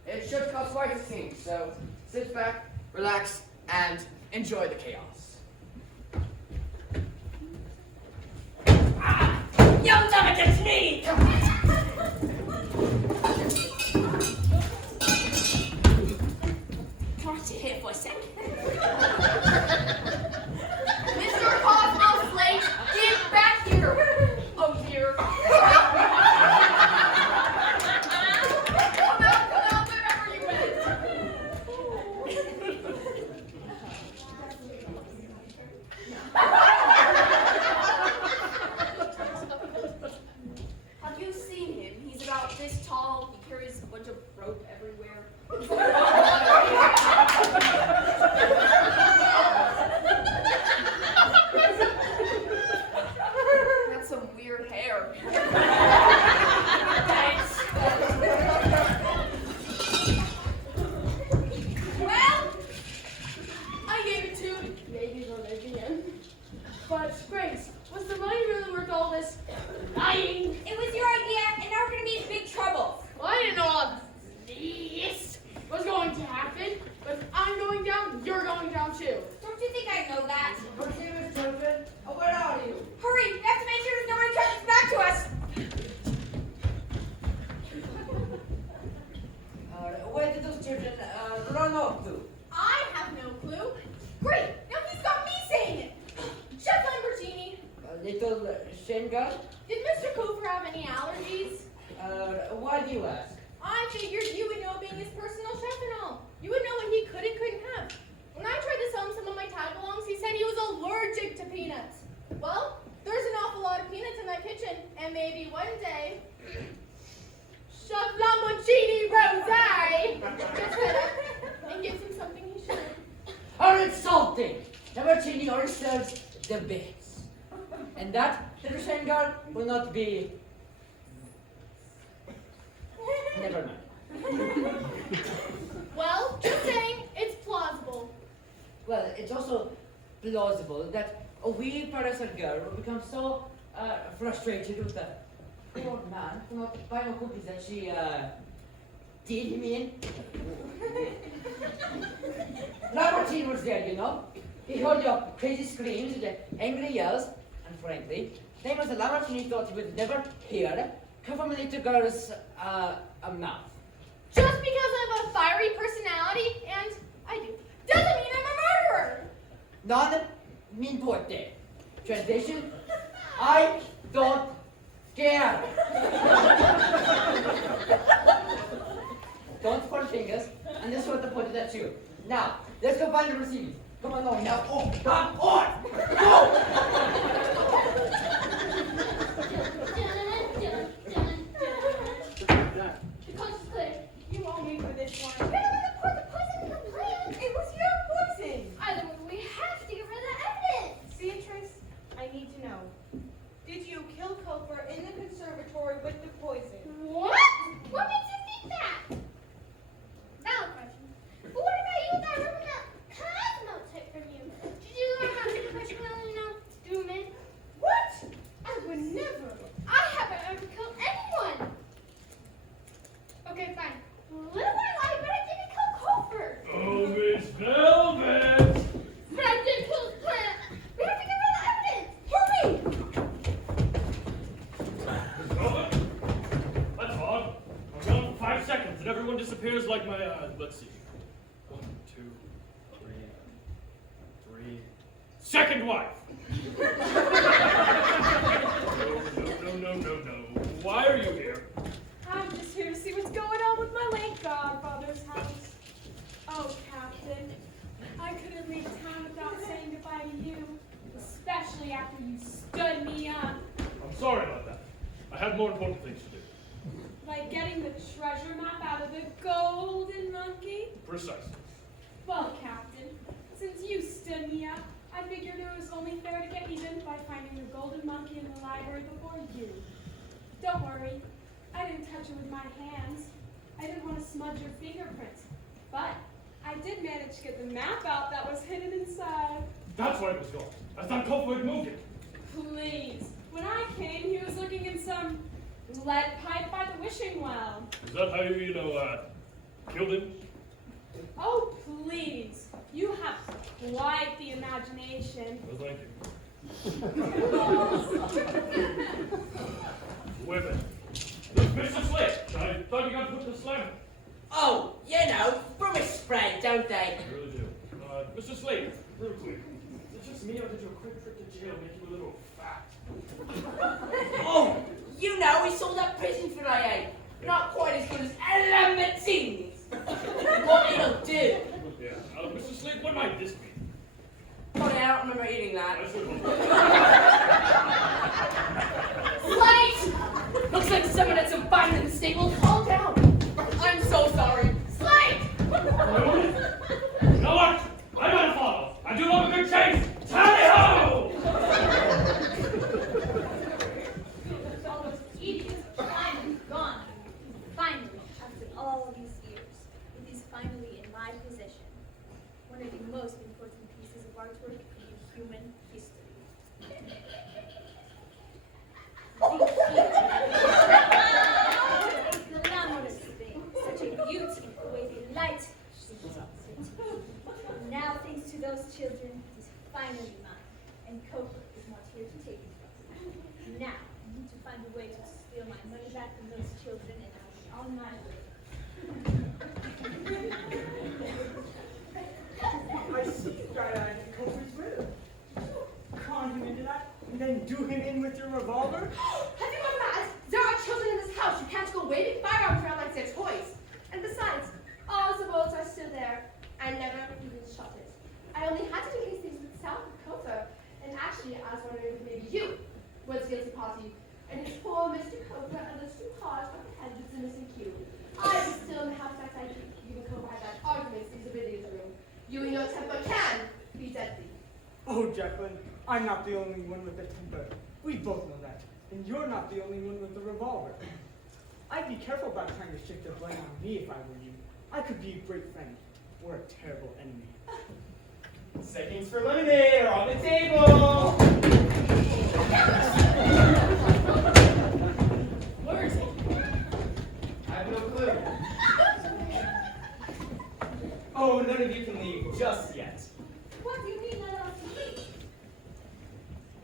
It should cause quite a scene, so sit back, relax, and enjoy the chaos. Young Dominic, it's me! Can I sit here for a sec? Mr. Cosmo Slate, get back here! Oh dear. Come out, wherever you went. Have you seen him? He's about this tall. He carries a bunch of rope everywhere. But, Grace, was the money really worth all this lying? It was your idea, and now we're gonna be in big trouble. Well, I didn't know all this was going to happen, but if I'm going down, you're going down too. Don't you think I know that? Proceed, children. Where are you? Hurry, we have to make sure there's no one trying to back to us. Where did those children run off to? I have no clue. Great, now he's got me saying it. Chef Lamborghini, Little Shengar? did Mr. Cooper have any allergies? Why do you ask? I figured you would know being his personal chef and all. You would know what he could and couldn't have. When I tried to sell him some of my tag-alongs, he said he was allergic to peanuts. Well, there's an awful lot of peanuts in that kitchen, and maybe one day, Chef Lamborghini Rosé gets fed up and gives him something he shouldn't. Are insulting! Never changing ourselves the best. And that, little Shengar, will not be. Never mind. Well, just saying, it's plausible. Well, it's also plausible that a wee parasite girl will become so frustrated with the poor man for not buying no cookies that she did him in. Lamartine was there, you know. He heard your crazy screams and the angry yells, and frankly, same as the Lamartine he thought he would never hear come from a little girl's mouth. Just because I have a fiery personality, and I do, doesn't mean I'm a murderer. Non m'importe. Translation, I don't care. Don't point fingers, and this one to point it at you. Now, let's go find the receiving. Come on, now. Oh, come on! The coast is clear. You owe me for this one. You're the one that poured the poison in the plant. It was your poison. Either way, we have to get rid of the evidence. Beatrice, I need to know. Did you kill Cofer in the conservatory with the poison? What? What makes you think that? Valid question. But what about you with that room that Cosmo took from you? Did you learn how to do personality now? Doom it? What? I would never. I haven't ever killed anyone. Okay, fine. Little bit of lie, but I didn't kill Cofer. Oh, Miss Velvet! But I did kill his plant. We have to get rid of the evidence. Hurry! Velvet? That's odd. I'm gone for 5 seconds and everyone disappears like my, let's see. 1, 2, 3, 3. Second wife! No. Why are you here? I'm just here to see what's going on with my late godfather's house. Oh, Captain, I couldn't leave town without saying goodbye to you, especially after you stood me up. I'm sorry about that. I have more important things to do. Like getting the treasure map out of the golden monkey? Precisely. Well, Captain, since you stood me up, I figured it was only fair to get even by finding the golden monkey in the library before you. Don't worry, I didn't touch it with my hands. I didn't want to smudge your fingerprints. But I did manage to get the map out that was hidden inside. That's why it was gone. I thought Copeland had moved it. Please, when I came, he was looking in some lead pipe by the wishing well. Is that how you killed him? Oh, please. You have quite the imagination. Well, thank you. Women. Mr. Slick, I thought you got put in the slam. Oh, you know, from a spread, don't they? I really do. Mr. Slade, real quick. Is it just me or did your quick trip to jail make you a little fat? Oh, you know, we sold that prison for IA. Not quite as good as Lambertini's. What it'll do? Yeah. Mr. Slade, what might this be? Funny, I don't remember eating that. I should Slate! Looks like someone had some fun in the stable. Calm down. I'm so sorry. Slate! You know what? I gotta follow. I do love a good chase. Tally-ho! All those idiots finally gone. Finally, after all these years, it is finally in my possession. One of the most important pieces of artwork in human history. those children is finally mine, and Coker is not here to take it from me. Now, I need to find a way to steal my money back from those children, and I'll be on my way. I see you bright-eyed at Coper's riddle. Con him into that, and then do him in with your revolver? Have you gone mad? There are children in this house. You can't go waving firearms around like they're toys. And besides, all the bullets are still there. I never even shot it. I only had it in case things went south with Cofer. And actually, I was wondering if maybe you was the guilty party. And it's poor Mr. Cofer a little too hard on the head with the missing cue. I was still in the house that night. You and Cofer had that argument in the billiards room. You and your temper can be deadly. Oh, Jacqueline, I'm not the only one with a temper. We both know that. And you're not the only one with the revolver. I'd be careful about trying to shift the blame on me if I were you. I could be a great friend or a terrible enemy. Seconds for lemonade are on the table. Where is he? I have no clue. Oh, none of you can leave just yet. What do you mean none of us can leave?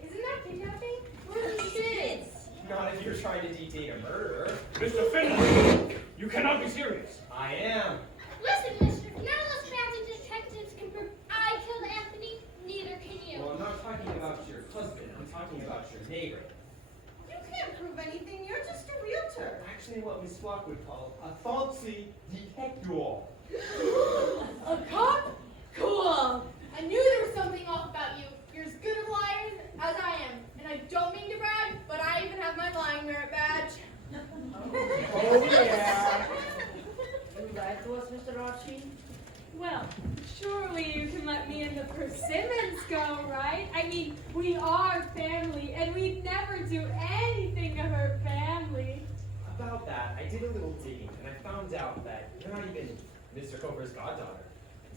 Isn't that kidnapping? We're kids. Not if you're trying to dictate a murderer. Mr. Finley, you cannot be serious. I am. Listen, mister, none of those fancy detectives can prove I killed Anthony, neither can you. Well, I'm not talking about your husband. I'm talking about your neighbor. You can't prove anything. You're just a realtor. Actually, what Miss Flock would call a falsely detector. A cop? Cool. I knew there was something off about you. You're as good a liar as I am. And I don't mean to brag, but I even have my lying merit badge. Oh, yeah. You lied to us, Mr. Archie? Well, surely you can let me and the persimmons go, right? I mean, we are family, and we'd never do anything to hurt family. About that, I did a little digging, and I found out that you're not even Mr. Coper's goddaughter.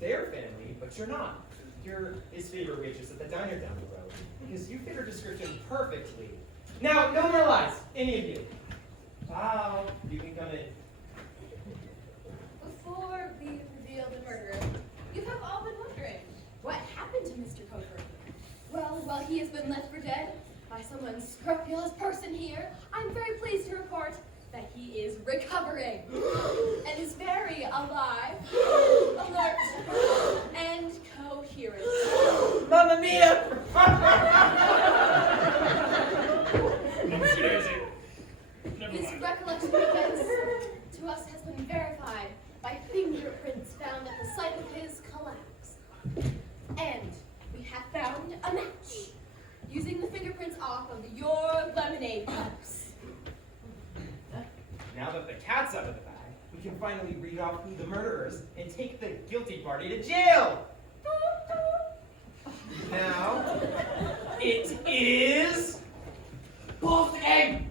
They're family, but you're not. You're his favorite waitress at the diner down the road, because you fit her description perfectly. Now, no more lies, any of you. Wow, you can come in. Before we reveal the murderer, you have all been wondering, what happened to Mr. Cofer? Well, while he has been left for dead by some unscrupulous person here, I'm very pleased to report that he is recovering and is very alive, alert, and coherent. Mamma mia! Oopsie daisy. Never His mind. recollection of events to us has been verified by fingerprints found at the site of his collapse. And we have found a match using the fingerprints off of your lemonade cups. Now that the cat's out of the bag, we can finally read off who the murderer is and take the guilty party to jail. Now, it is Wolfgang!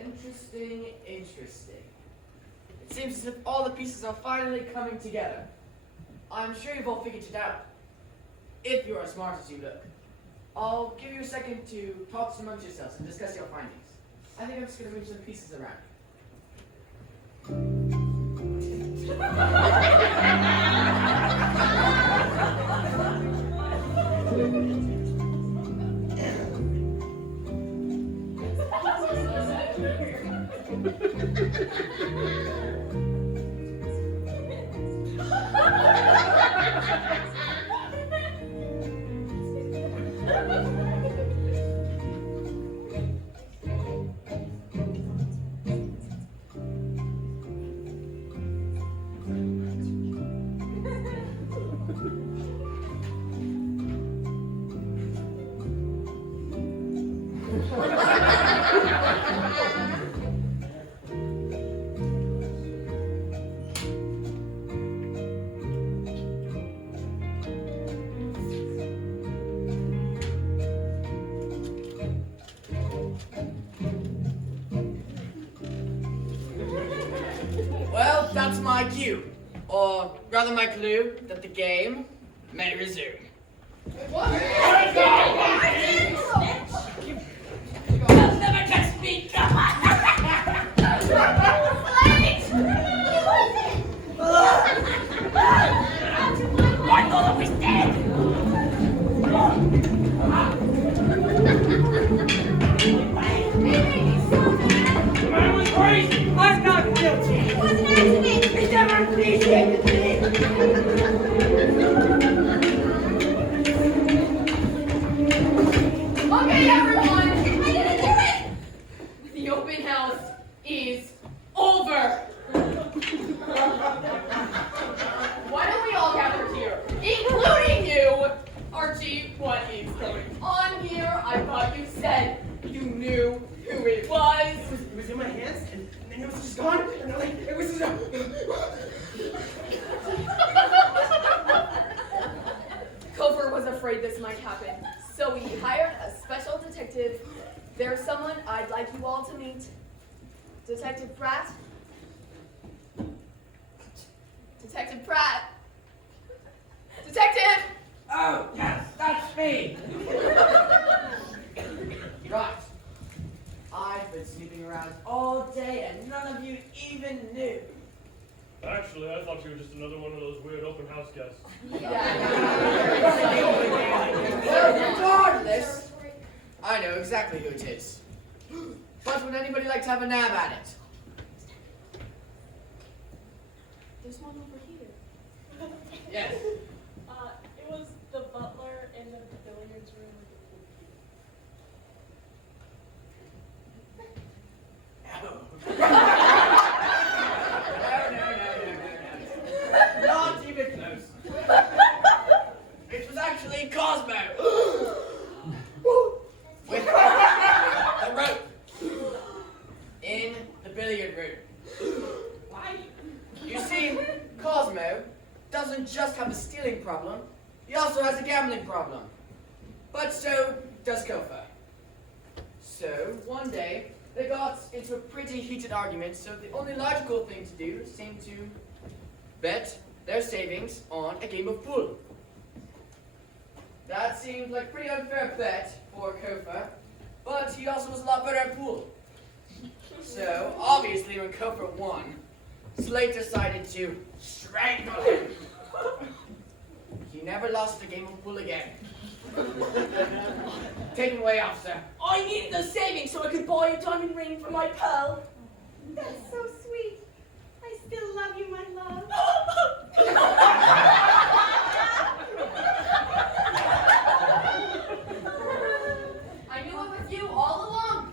Interesting, interesting. It seems as if all the pieces are finally coming together. I'm sure you've all figured it out. If you're as smart as you look. I'll give you a second to talk amongst yourselves and discuss your findings. I think I'm just going to move some pieces around. Well, that's my cue. Or rather my clue that the game may resume. What? You'll never catch me! Come on! Wait! out of my way! My mother was dead! The man was crazy! I'm not guilty. It was an accident! He never appreciated Okay, everyone! I didn't do it! The open house is over! Why don't we all gather here, including you? Archie, what is going on here? I thought you said you knew who it was. It was in my hands, and then it was just gone, and like, it was just... Cofer was afraid this might happen, so he hired a special detective. There's someone I'd like you all to meet. Detective Pratt. Detective Pratt. Detective! Oh, yes, that's me! Right. I've been snooping around all day and none of you even knew. Actually, I thought you were just another one of those weird open house guests. Well, regardless, I know exactly who it is. But would anybody like to have a nab at it? There's one over here. Yes. It was the butler in the billiards room. No. Not even close. It was actually Cosmo. With the rope in the billiard room. Why? You see, Cosmo doesn't just have a stealing problem, he also has a gambling problem. But so does Kofa. So, one day, they got into a pretty heated argument, so the only logical thing to do seemed to bet their savings on a game of pool. That seemed like a pretty unfair bet for Kofa, but he also was a lot better at pool. So, obviously, when Kofa won, Slate decided to strangle him. He never lost a game of pool again. Take him away, officer. I needed those savings so I could buy a diamond ring for my pearl. That's so sweet. I still love you, my love. I knew it was you all along.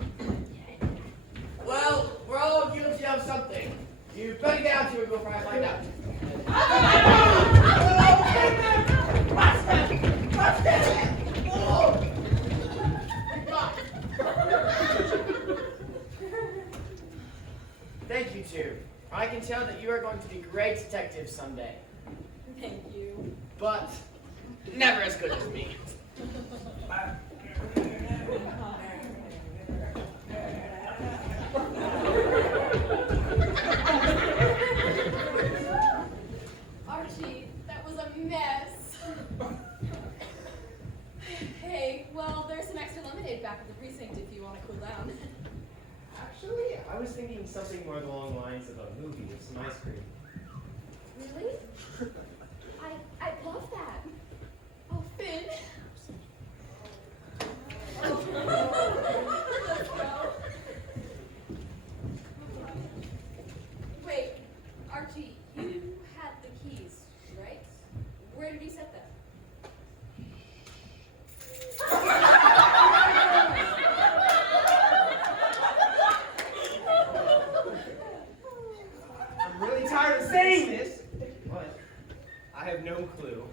Well, we're all guilty of something. You better get out here and go try and find out. Thank you two. I can tell that you are going to be great detectives someday. Thank you. But never as good as me. Archie, that was a mess. Hey, well, there's some extra lemonade back at the precinct if you want to cool down. Actually, I was thinking something more along the lines of a movie with some ice cream. Really? I love that. Oh, Finn. Let's go. Wait, Archie, you had the keys, right? Where did you set them? I'm really tired of saying this, but I have no clue.